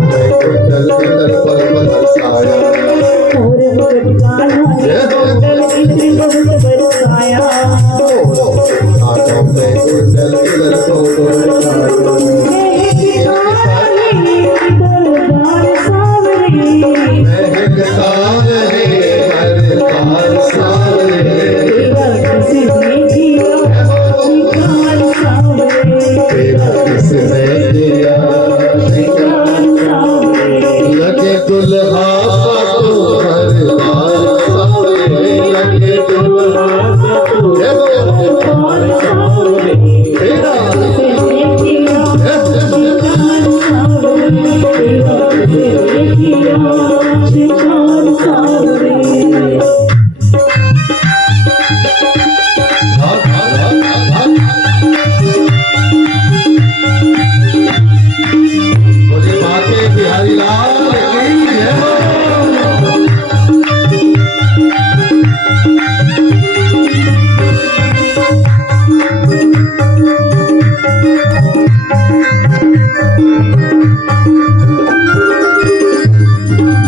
में कुंडल इधर पर बरसाया, गौर मुकुट कानों में कुंडल इंद्र बहुत बरसाया, कानों में कुंडल इधर को बरसाया। दरबार सावरे, महकता रहे दरबार सावरे, तेरा किसने किया श्रृंगार सावरे, तेरा किसने किया श्रृंगार सावरे, लगे दुल्हा सा तू दरबार सावरे, लगे दुल्हा सा तू दरबार सावरे, तेरा किसने किया श्रृंगार सावरे, तेरा किसने किया श्रृंगार सावरे। बोले बाके बिहारी लाल की जय हो।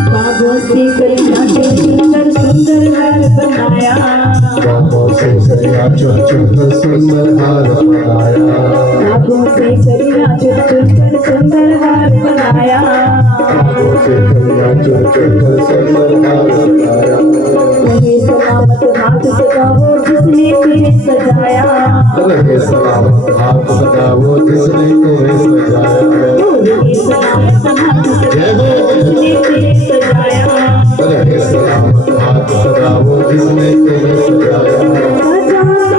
बागों से कलियां चुनकर सुंदर हार बनाया, बाहों से सरिया चुन चुनकर सुंदर हार बनाया, बागों से कलियां चुनकर सुंदर हार बनाया, बाहों से सरिया चुन चुनकर सुंदर हार बनाया, रहे सलामत हाथ सजाओ जिसने तुझे सजाया, रहे सलामत हाथ सजाओ जिसने तुम्हें सजाया, रहे सलामत हाथ जय हो। जिसने तुझे सजाया, रहे सलामत हाथ सजाओ जिसने तुम्हें सजाया,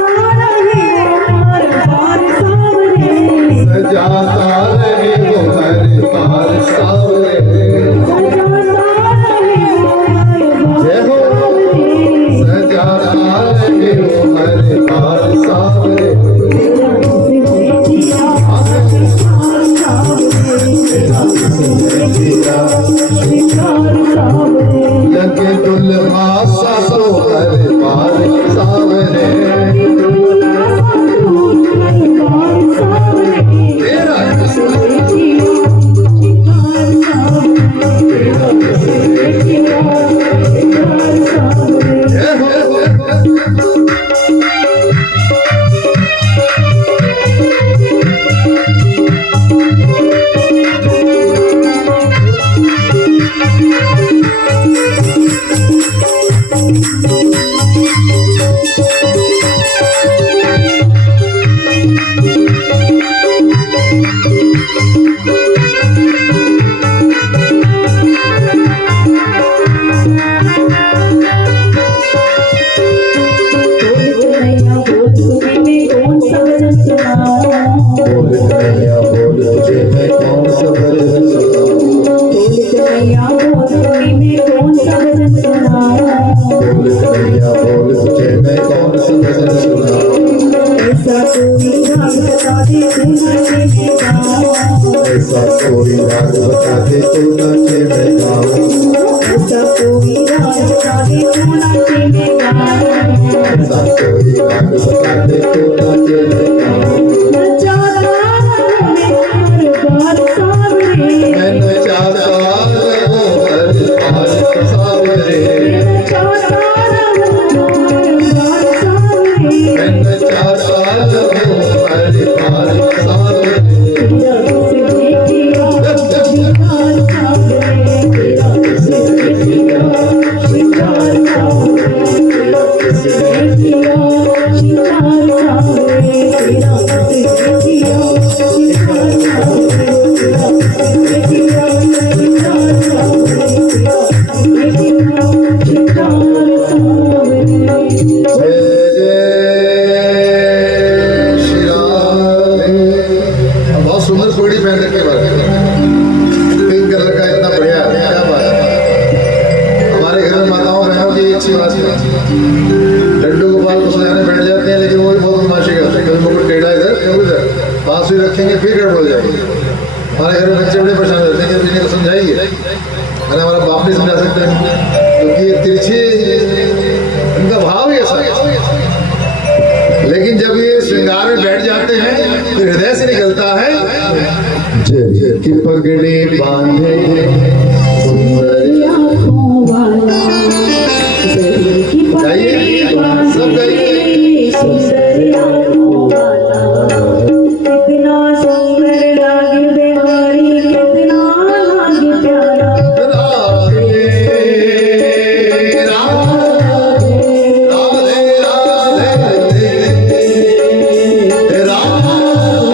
सजाता रहे वो हर बार सावरे, सजाता रहे वो हर बार सावरे, जय हो। सजाता रहे वो हर बार सावरे, तेरा किसने किया श्रृंगार सावरे, लगे दुल्हा सा तो हर बार सावरे, दरबार सावरे, तेरा किसने किया श्रृंगार सावरे, तेरा किसने किया श्रृंगार सावरे। जय हो। कन्हैया बोल तुम्हें मैं कौन सा भजन सुनाऊं बोल कन्हैया बोल तुझे मैं कौन सा भजन सुनाऊं ऐसा कोई राग बता दे तू नाचे मैं गाऊं ऐसा कोई राग बता दे तू नाचे मैं गाऊं ऐसा कोई राग बता दे तू नाचे मैं गाऊं ऐसा कोई राग बता दे तू नाचे मैं गाऊं मैं नचाता रहूं हर बार सावरे मैं नचाता रहूं हर बार सावरे बहुत सुंदर पगड़ी पहन रखे पिंक कलर का इतना बढ़िया क्या बात है हमारे घर में माताओं बहनों की अच्छी बात है लड्डू गोपाल को सजाने बैठ जाते हैं लेकिन वो भी बहुत बदमाशी करते हैं कभी मुकुट टेढ़ा इधर कभी उधर पास भी रखेंगे फिर गड़बड़ हो जाएगी हमारे घर में बच्चे बड़े परेशान रहते हैं कि इन्हें को समझाइए मैंने हमारा बाप नहीं समझा सकते क्योंकि ये तिरछी इनका भाव ही ऐसा है लेकिन जब ये श्रृंगार में बैठ जाते हैं फिर हृदय से निकलता है जय की पगड़ी बांधे सुंदर आँखों वाला गाइए सब गाइए सुंदर आँखों वाला कितना सुंदर लागे बिहारी कितना लागे प्यारा राधे राधे राधे राधे राधे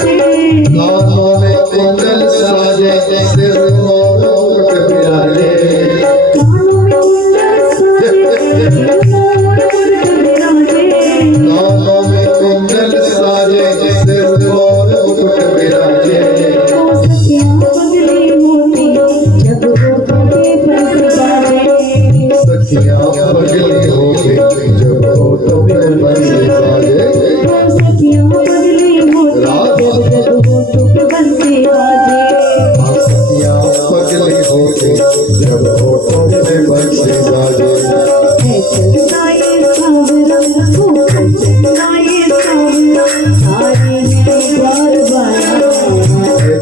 कानों में कुंडल साजे सिर मोर मुकुट बिराजे कानों में कुंडल साजे सिर मोर मुकुट बिराजे सखियां पगली होके जब होठों में बंसी बाजे सखियां पगली होके जब होठों में बंसी बाजे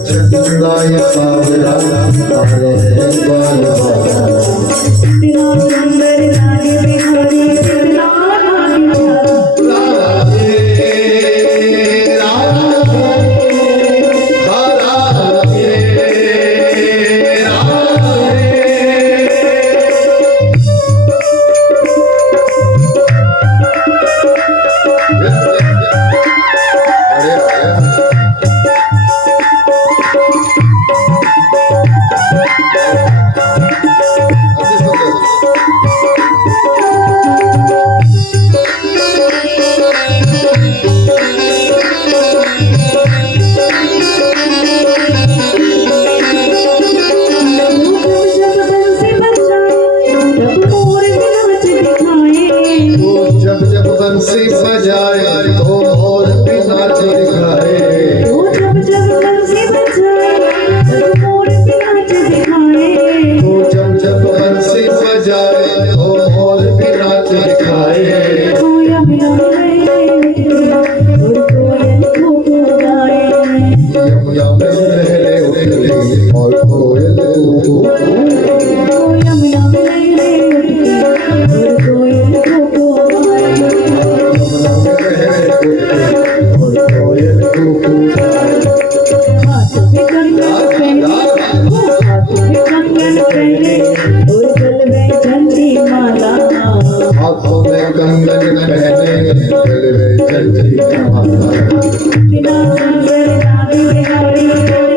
चंद्राय सावरा तारे बाल बाला जब जब बंसी बजाए तो मोर भी नाच दिखाए तो जब पहने और गल में झंडी माला हाथों में कंगन पहने गले में झंझी माला बिना संगर नादी बिहारी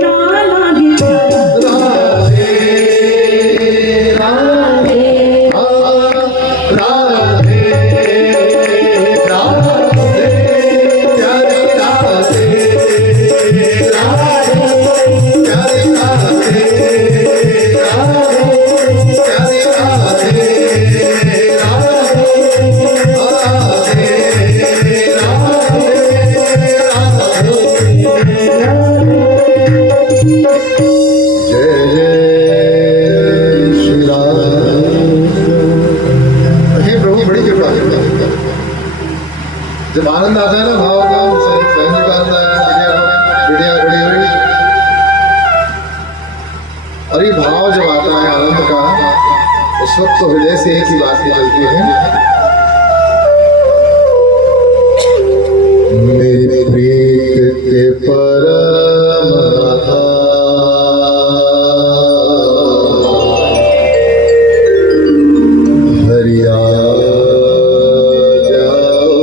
नाला गिटारा राधे राधे राधे राधे प्यारी राधे राधे प्यारी राधे प्यारी राधे जय जय श्री राम। हे प्रभु बड़ी कृपा है। जब आनंद आता है ना भाव का सहन निकालता है बिटिया खड़ी हुई और ये भाव जब आता है आनंद का उस वक्त तो हृदय से एक ही बात निकलती है मेरी प्रीत के परम हरिया जाओ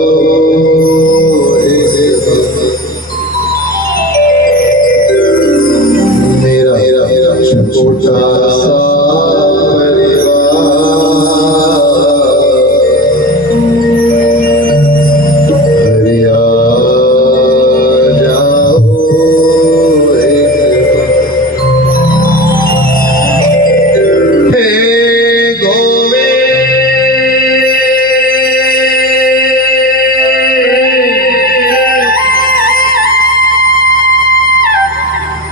मेरा छोटा सा हरिया जाओ हे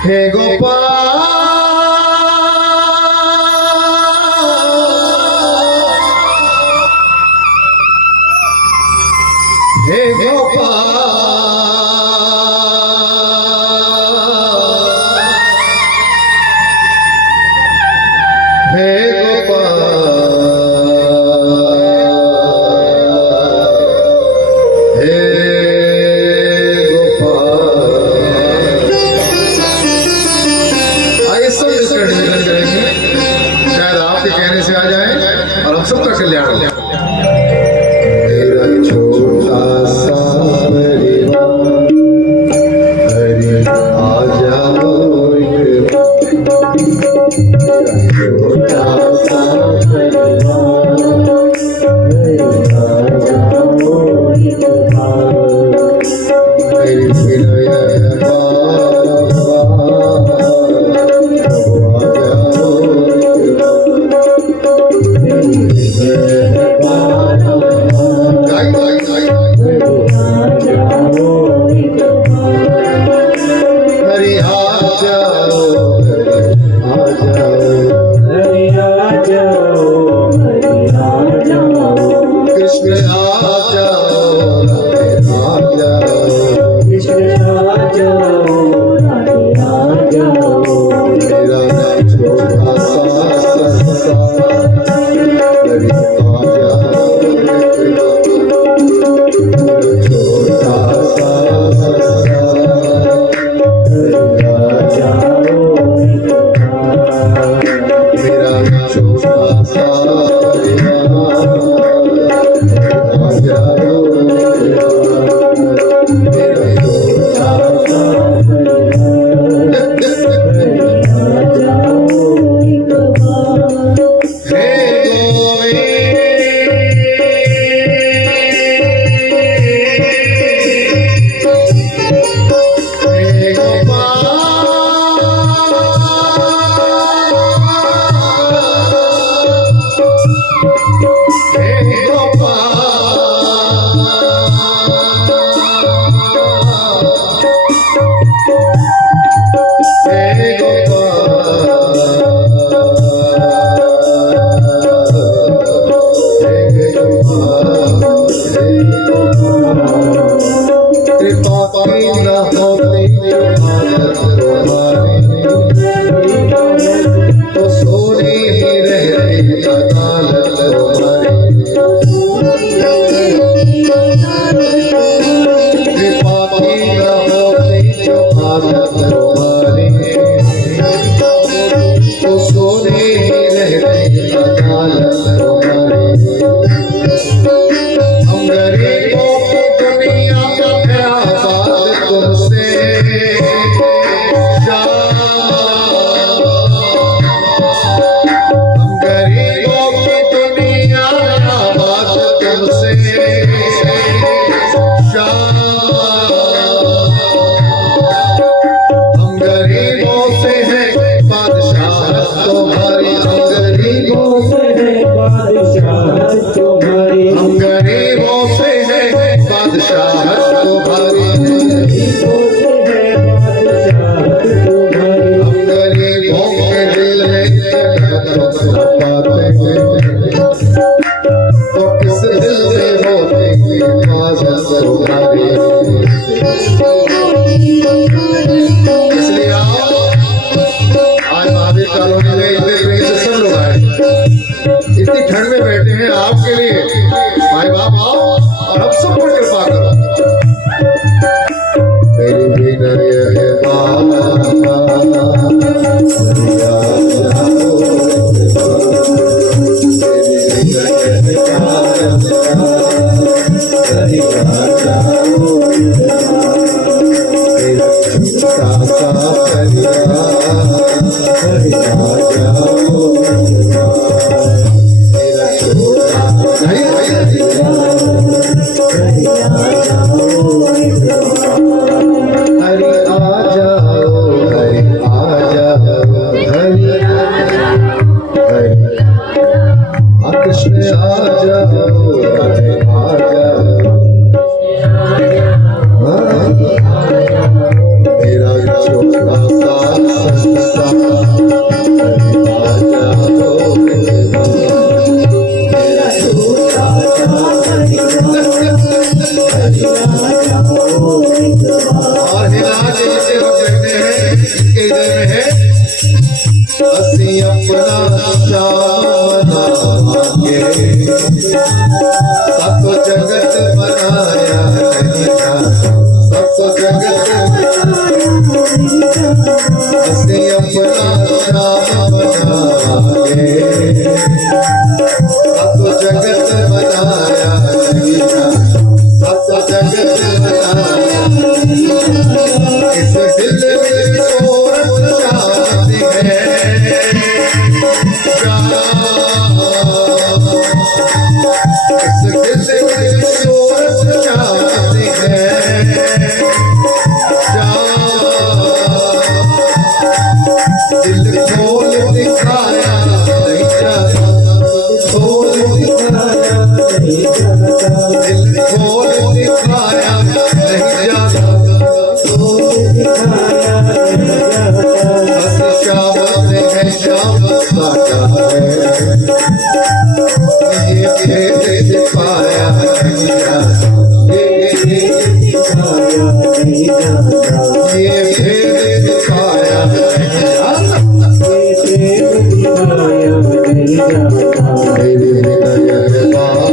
हे गोपाल हे गोपाल हे गोपाल हे आइए सब इसका निवेदन करेंगे शायद आपके कहने से आ जाए और हम सबका कल्याण हो। मेरा छोटा सा परिवार हरि आ जाओ एक बार। मेरा छोटा सा परिवार हरि आ जाओ एक बार। मेरी विनय हरि आ जाओ हरि आ जाओ हरि आ जाओ हरि आ कहते अदालत तुम्हारी। हम गरीबों की दुनिया में आबाद तुमसे हम गरीबों की दुनिया में आबाद तुमसे हम गरीबों से हैं बादशाह तुम्हारी। हम गरीबों से है बादशाह तुम्हारी। हम गरीबों से हैं बादशाह तुम्हारी। गरीबों से है बादशाह तुम्हारी। हम गरीबों के दिल में पाते हैं तो किस दिल में होती बादशाह तुम्हारी। इसलिए आप आज महावीर कॉलोनी में इतने प्रेम से सब लोग आए, इतनी ठंड में बैठे हैं आपके लिए। भाई बाप आओ और अब सब पर कृपा करो। तेरी विनय है हरि आ जाओ, हरि आ जाओ, हरि हरि कृष्ण आ जाओ, हरि आ जाओ। मेरा छोटा सा संसार हरि आ जाओ, मेरा छोटा सा और हिला के जिसे हम कहते हैं इनके हृदय में है असी अपना श्याम नामांगे सब जगत बनाया सब जगत असी अपना श्याम बनाए सब जगत बनाया सब जगत बनाया। इस दिल में सूरत शांति है इस दिल में सूरत शांति है दिल खोल दिखाया नहीं जाता, खोल दिखाया नहीं जाता, दिल खोल दिखाया नहीं जाता, बस श्याम है श्याम साटा है ये भेद दिखाया नहीं जाता, ये भेद दिखाया नहीं जाता, ये भेद दिखाया नहीं जाता, ये भेद दिखाया नहीं जाता। मेरे हृदय बाबा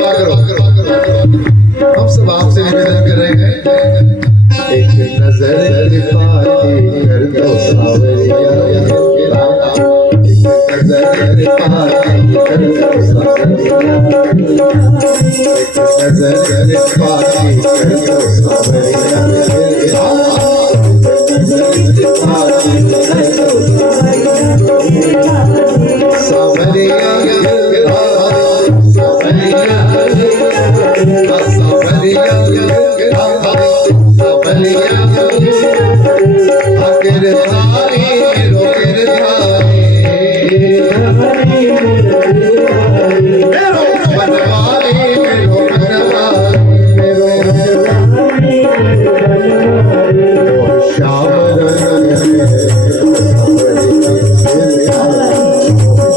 राजा हो हम सब आपसे निवेदन कर रहे हैं एक नजर पाती कर दो सावरिया, एक नजर पाती कर दो सावरिया, एक नजर पाती कर दो सावरिया,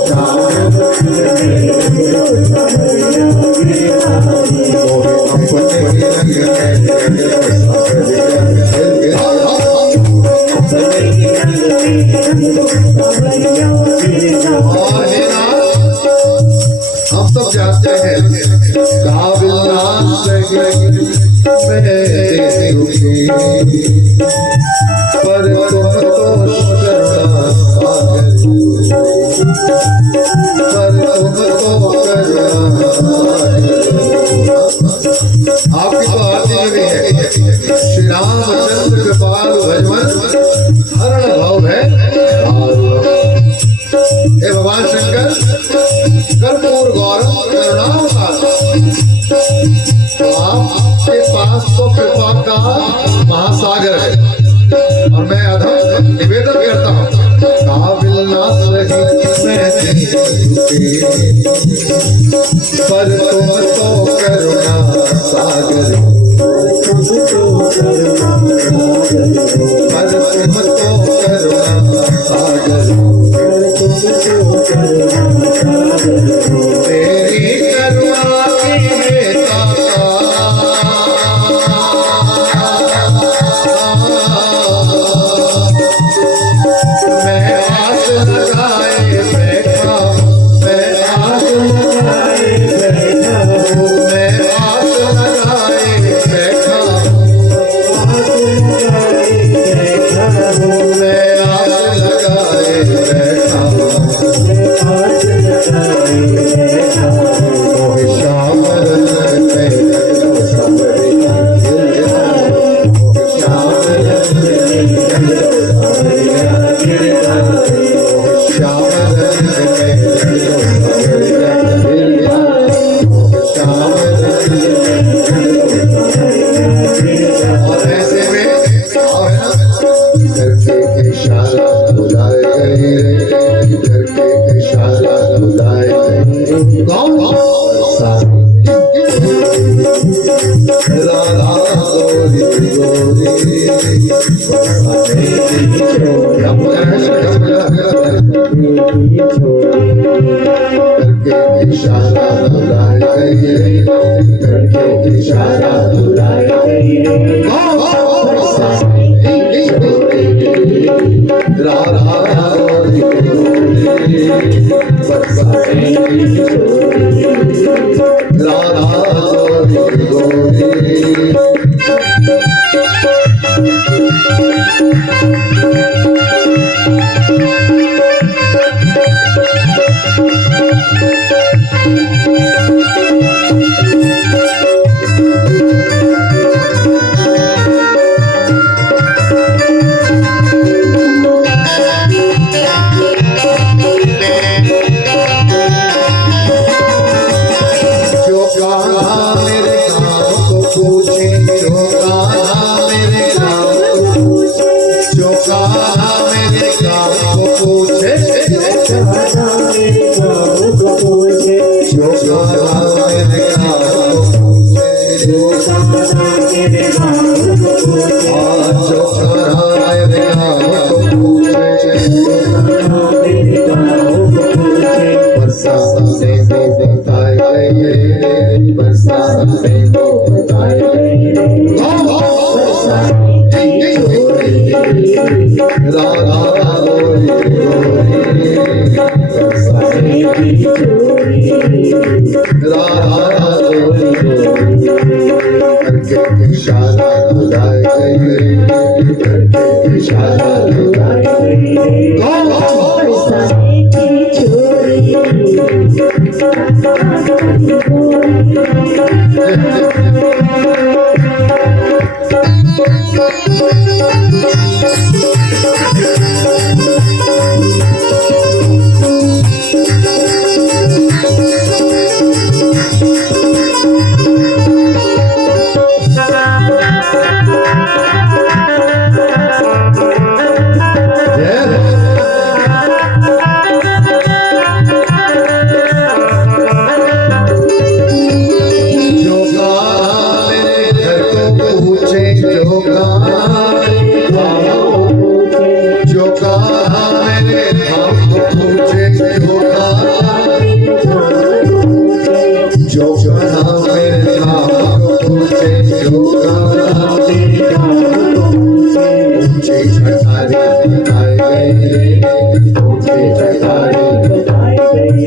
श्याम जाते हैं काबिल ना सही मैं रुकी पर तुम तो करुणा सागर पर तुम तो करुणा आपकी तो आरती भी है श्री रामचंद्र कृपाल भजवन हरण भाव है हे भगवान शंकर कर्पूर गौरव करुणावतार आपके पास तो कृपा का महासागर है और मैं अधम निवेदन करता हूँ काबिल ना सही मैं पर तुम तो करुणा सागर पर तुम तो करुणा सागर तेरी करुणा की मैं आस लगाए बैठा मैं आस लगाए बैठा मैं आस लगाए बैठा मैं आस लगाए बैठा श्याम और ऐसे में करके इशारा बुलाए गए करके इशारा बुलाए गए कौन राधा गोरी गोरी करके इशारा बुलाए गए करके इशारा बुलाए गए राधा गोरी गोरी राधा गोरी गोरी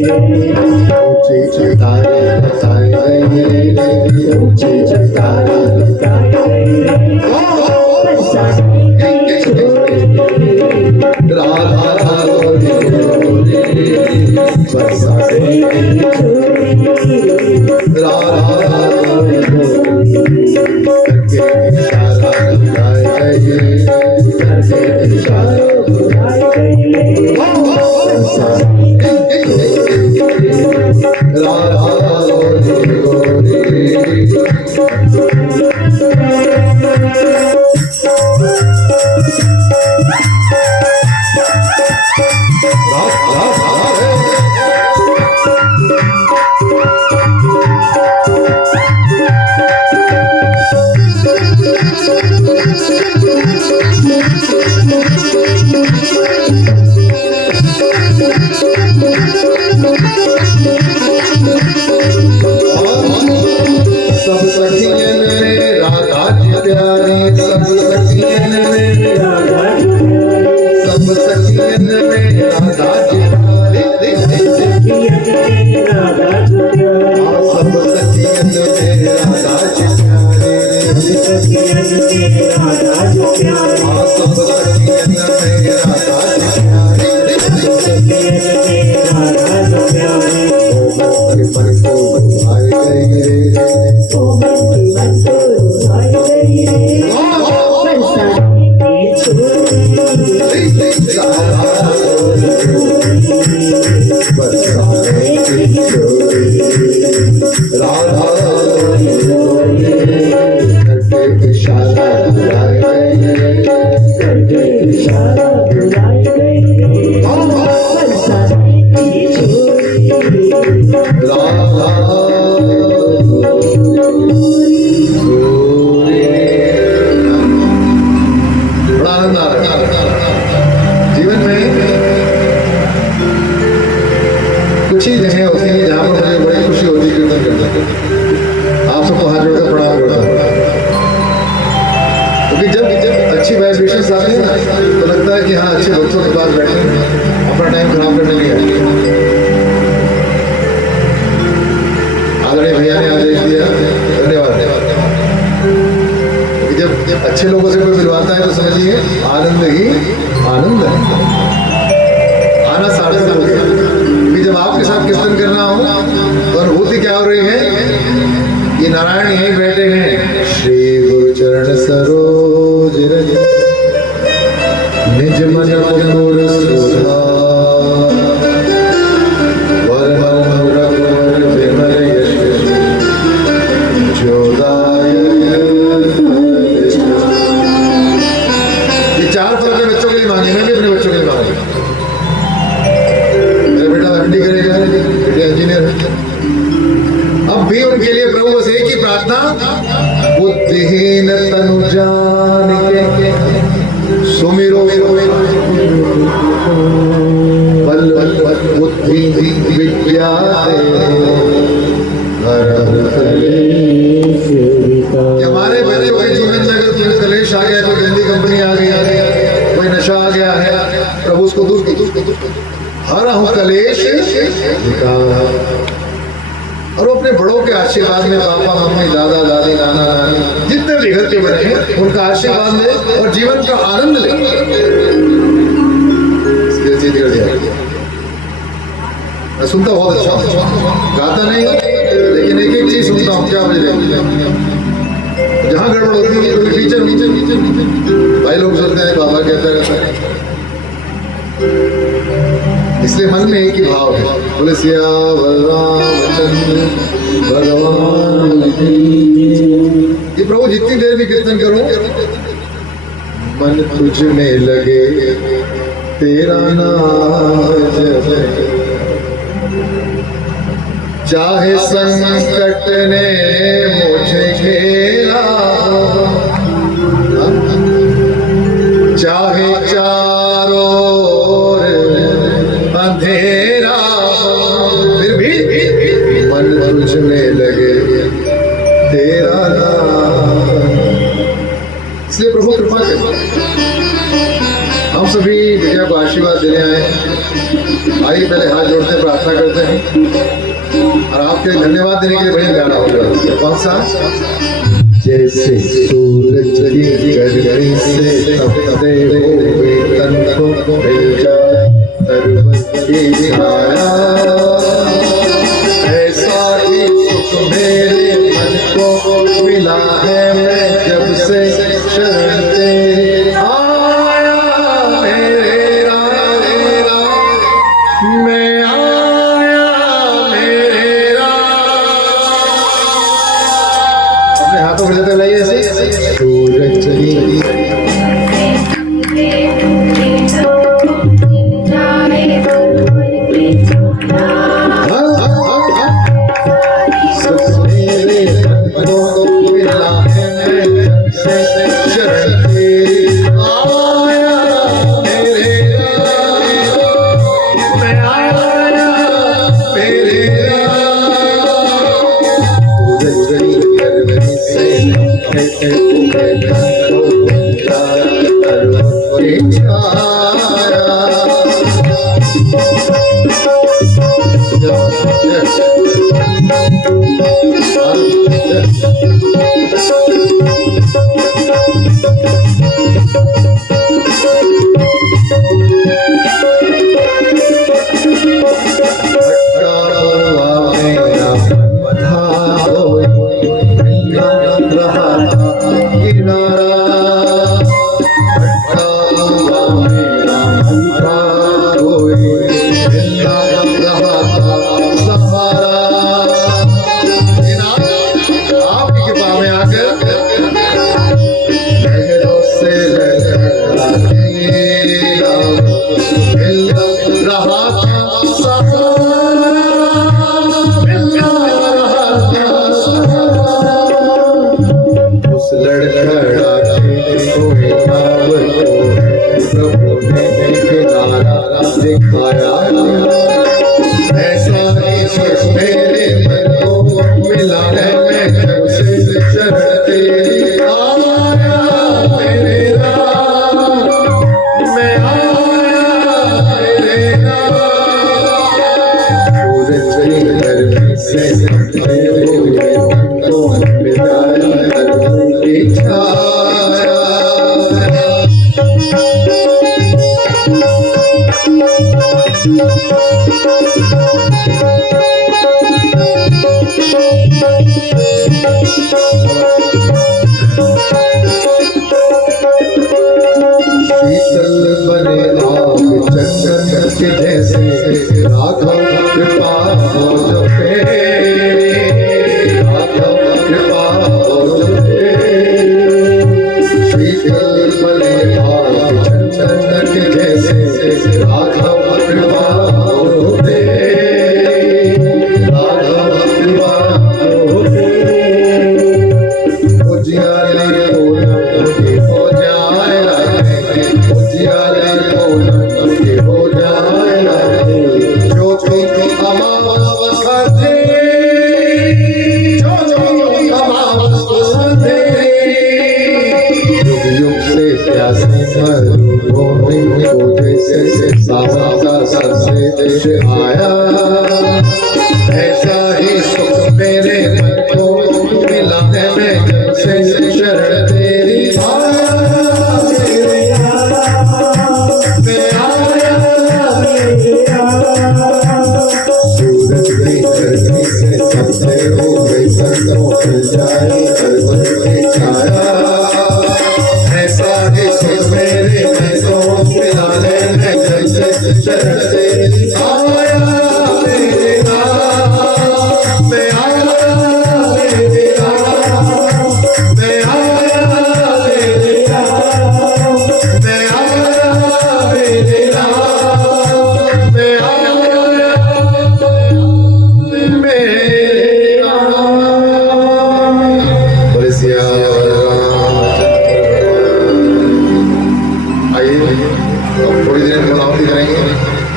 ऊंचे चढ़ाई मुझे जयकारा लगाए गए बरसाने की छोरी राधा बरसाने की छोरी राधा करके इशारा लगाए गए करके इशारों बुलाए गए बरसाने की राधा सब सखियन में राधा जी प्यारी सब सखियन में राधा जी सब सखियन में राधा जी प्यारी राधा जी सब सखियन में राधा जी प्यारी राधा जी प्यारे सब सखियन में राधा जी राधा जी प्यारे पर को बुलाए गए ओ मन को बुलाए गए बरसाने की छोरी बरसाने की छोरी राधा करके इशारा लगाए गए करके इशारा बुलाए गए बरसाने की छोरी राधा बड़ा आनंद आ रहा है जीवन में। कुछ ही जगह होती है जहाँ पर मुझे बड़ी खुशी होती है कीर्तन करने। आप सबको हाथ जोड़कर प्रणाम करता हूँ, क्योंकि जब अच्छी वाइब्रेशंस आती है ना तो लगता है कि हाँ अच्छे भक्तों के पास बैठे हैं, अपना टाइम खराब करने नहीं आए। आदरणीय भैया ने आदेश दिया, धन्यवाद। जब अच्छे लोगों से कोई मिलवाता है तो समझिए आनंद ही आनंद है। आना सार्थक हो गया, क्योंकि जब आपके साथ कीर्तन करना हो तो अनुभूति क्या हो रही है, ये नारायण यहीं बैठे हैं। श्री गुरु चरण सरोज रज निज मन मुकुर सुधा वरन रघुवर विमल यश ये चार फल अपने बच्चों के लिए मांगे, मैं भी अपने बच्चों के लिए मांगा। मेरा बेटा एमडी करेगा, बेटा इंजीनियर है। अब भी उनके लिए प्रभु बस एक ही प्रार्थना, बुद्धिहीन तनु जान के सुमिरो बल बुद्धि विद्या हमारे बच्चों के जीवन में अगर कोई कलेश आ गया, कोई गंदी कंपनी आ गई, कोई नशा आ गया है, प्रभु उसको दूर हर हूँ कलेश और वो अपने बड़ों के आशीर्वाद में पापा मम्मी दादा दादी नाना नानी जितने भी घर के बड़े हैं उनका आशीर्वाद ले और जीवन का आनंद ले। कर दिया मैं सुनता बहुत अच्छा हूँ, गाता नहीं लेकिन एक एक चीज सुनता हूँ। क्या बजे जहाँ गड़बड़ होती है टीचर भाई लोग सुनते हैं, बाबा कहता रहता है, इसलिए मन में एक ही भाव है, बोले सियावर रामचंद्र भगवान की। ये प्रभु जितनी देर भी कीर्तन करूं मन तुझ में लगे, तेरा नाम जपे, चाहे संकट ने मुझे घेरा, चाहे चारों ओर अंधेरा, फिर भी मन तुझ में लगे, तेरा नाम। इसलिए प्रभु कृपा कर, हम सभी भैया को आशीर्वाद देने आए। आइए पहले हाथ जोड़ते प्रार्थना करते हैं। और आपके धन्यवाद देने के लिए भजन गाना होगा। कौन सा? जैसे सूरज की गर्मी से तपते हुए तन को मिल जाए तरबत की छाया, ऐसा ही सुख मेरे मन को मिला है मैं जब से शरण तेरी आया। मेरे राम मैं आया, मेरे राम। अपने हाथों को लेते लाइए ऐसे। सूरज की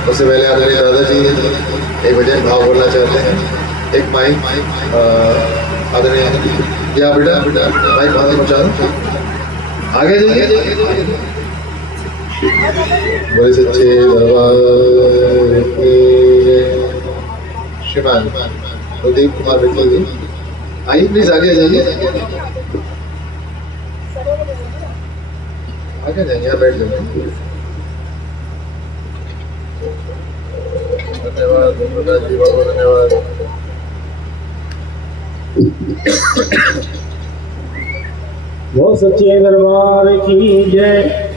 उससे पहले आदरणीय दादाजी एक भजन भाव बोलना चाहते हैं। एक माइक आदरणीय या बेटा माइक बाहर पहुंचा दो, आगे जाइए। बड़े सच्चे दरबार की जय। श्रीमान प्रदीप कुमार बिट्टू जी आइए प्लीज आगे जाइए, आगे जाइए, यहाँ बैठ जाइए। धन्यवाद प्रकाश जी, बहुत धन्यवाद। वो सच्चे दरबार की जय।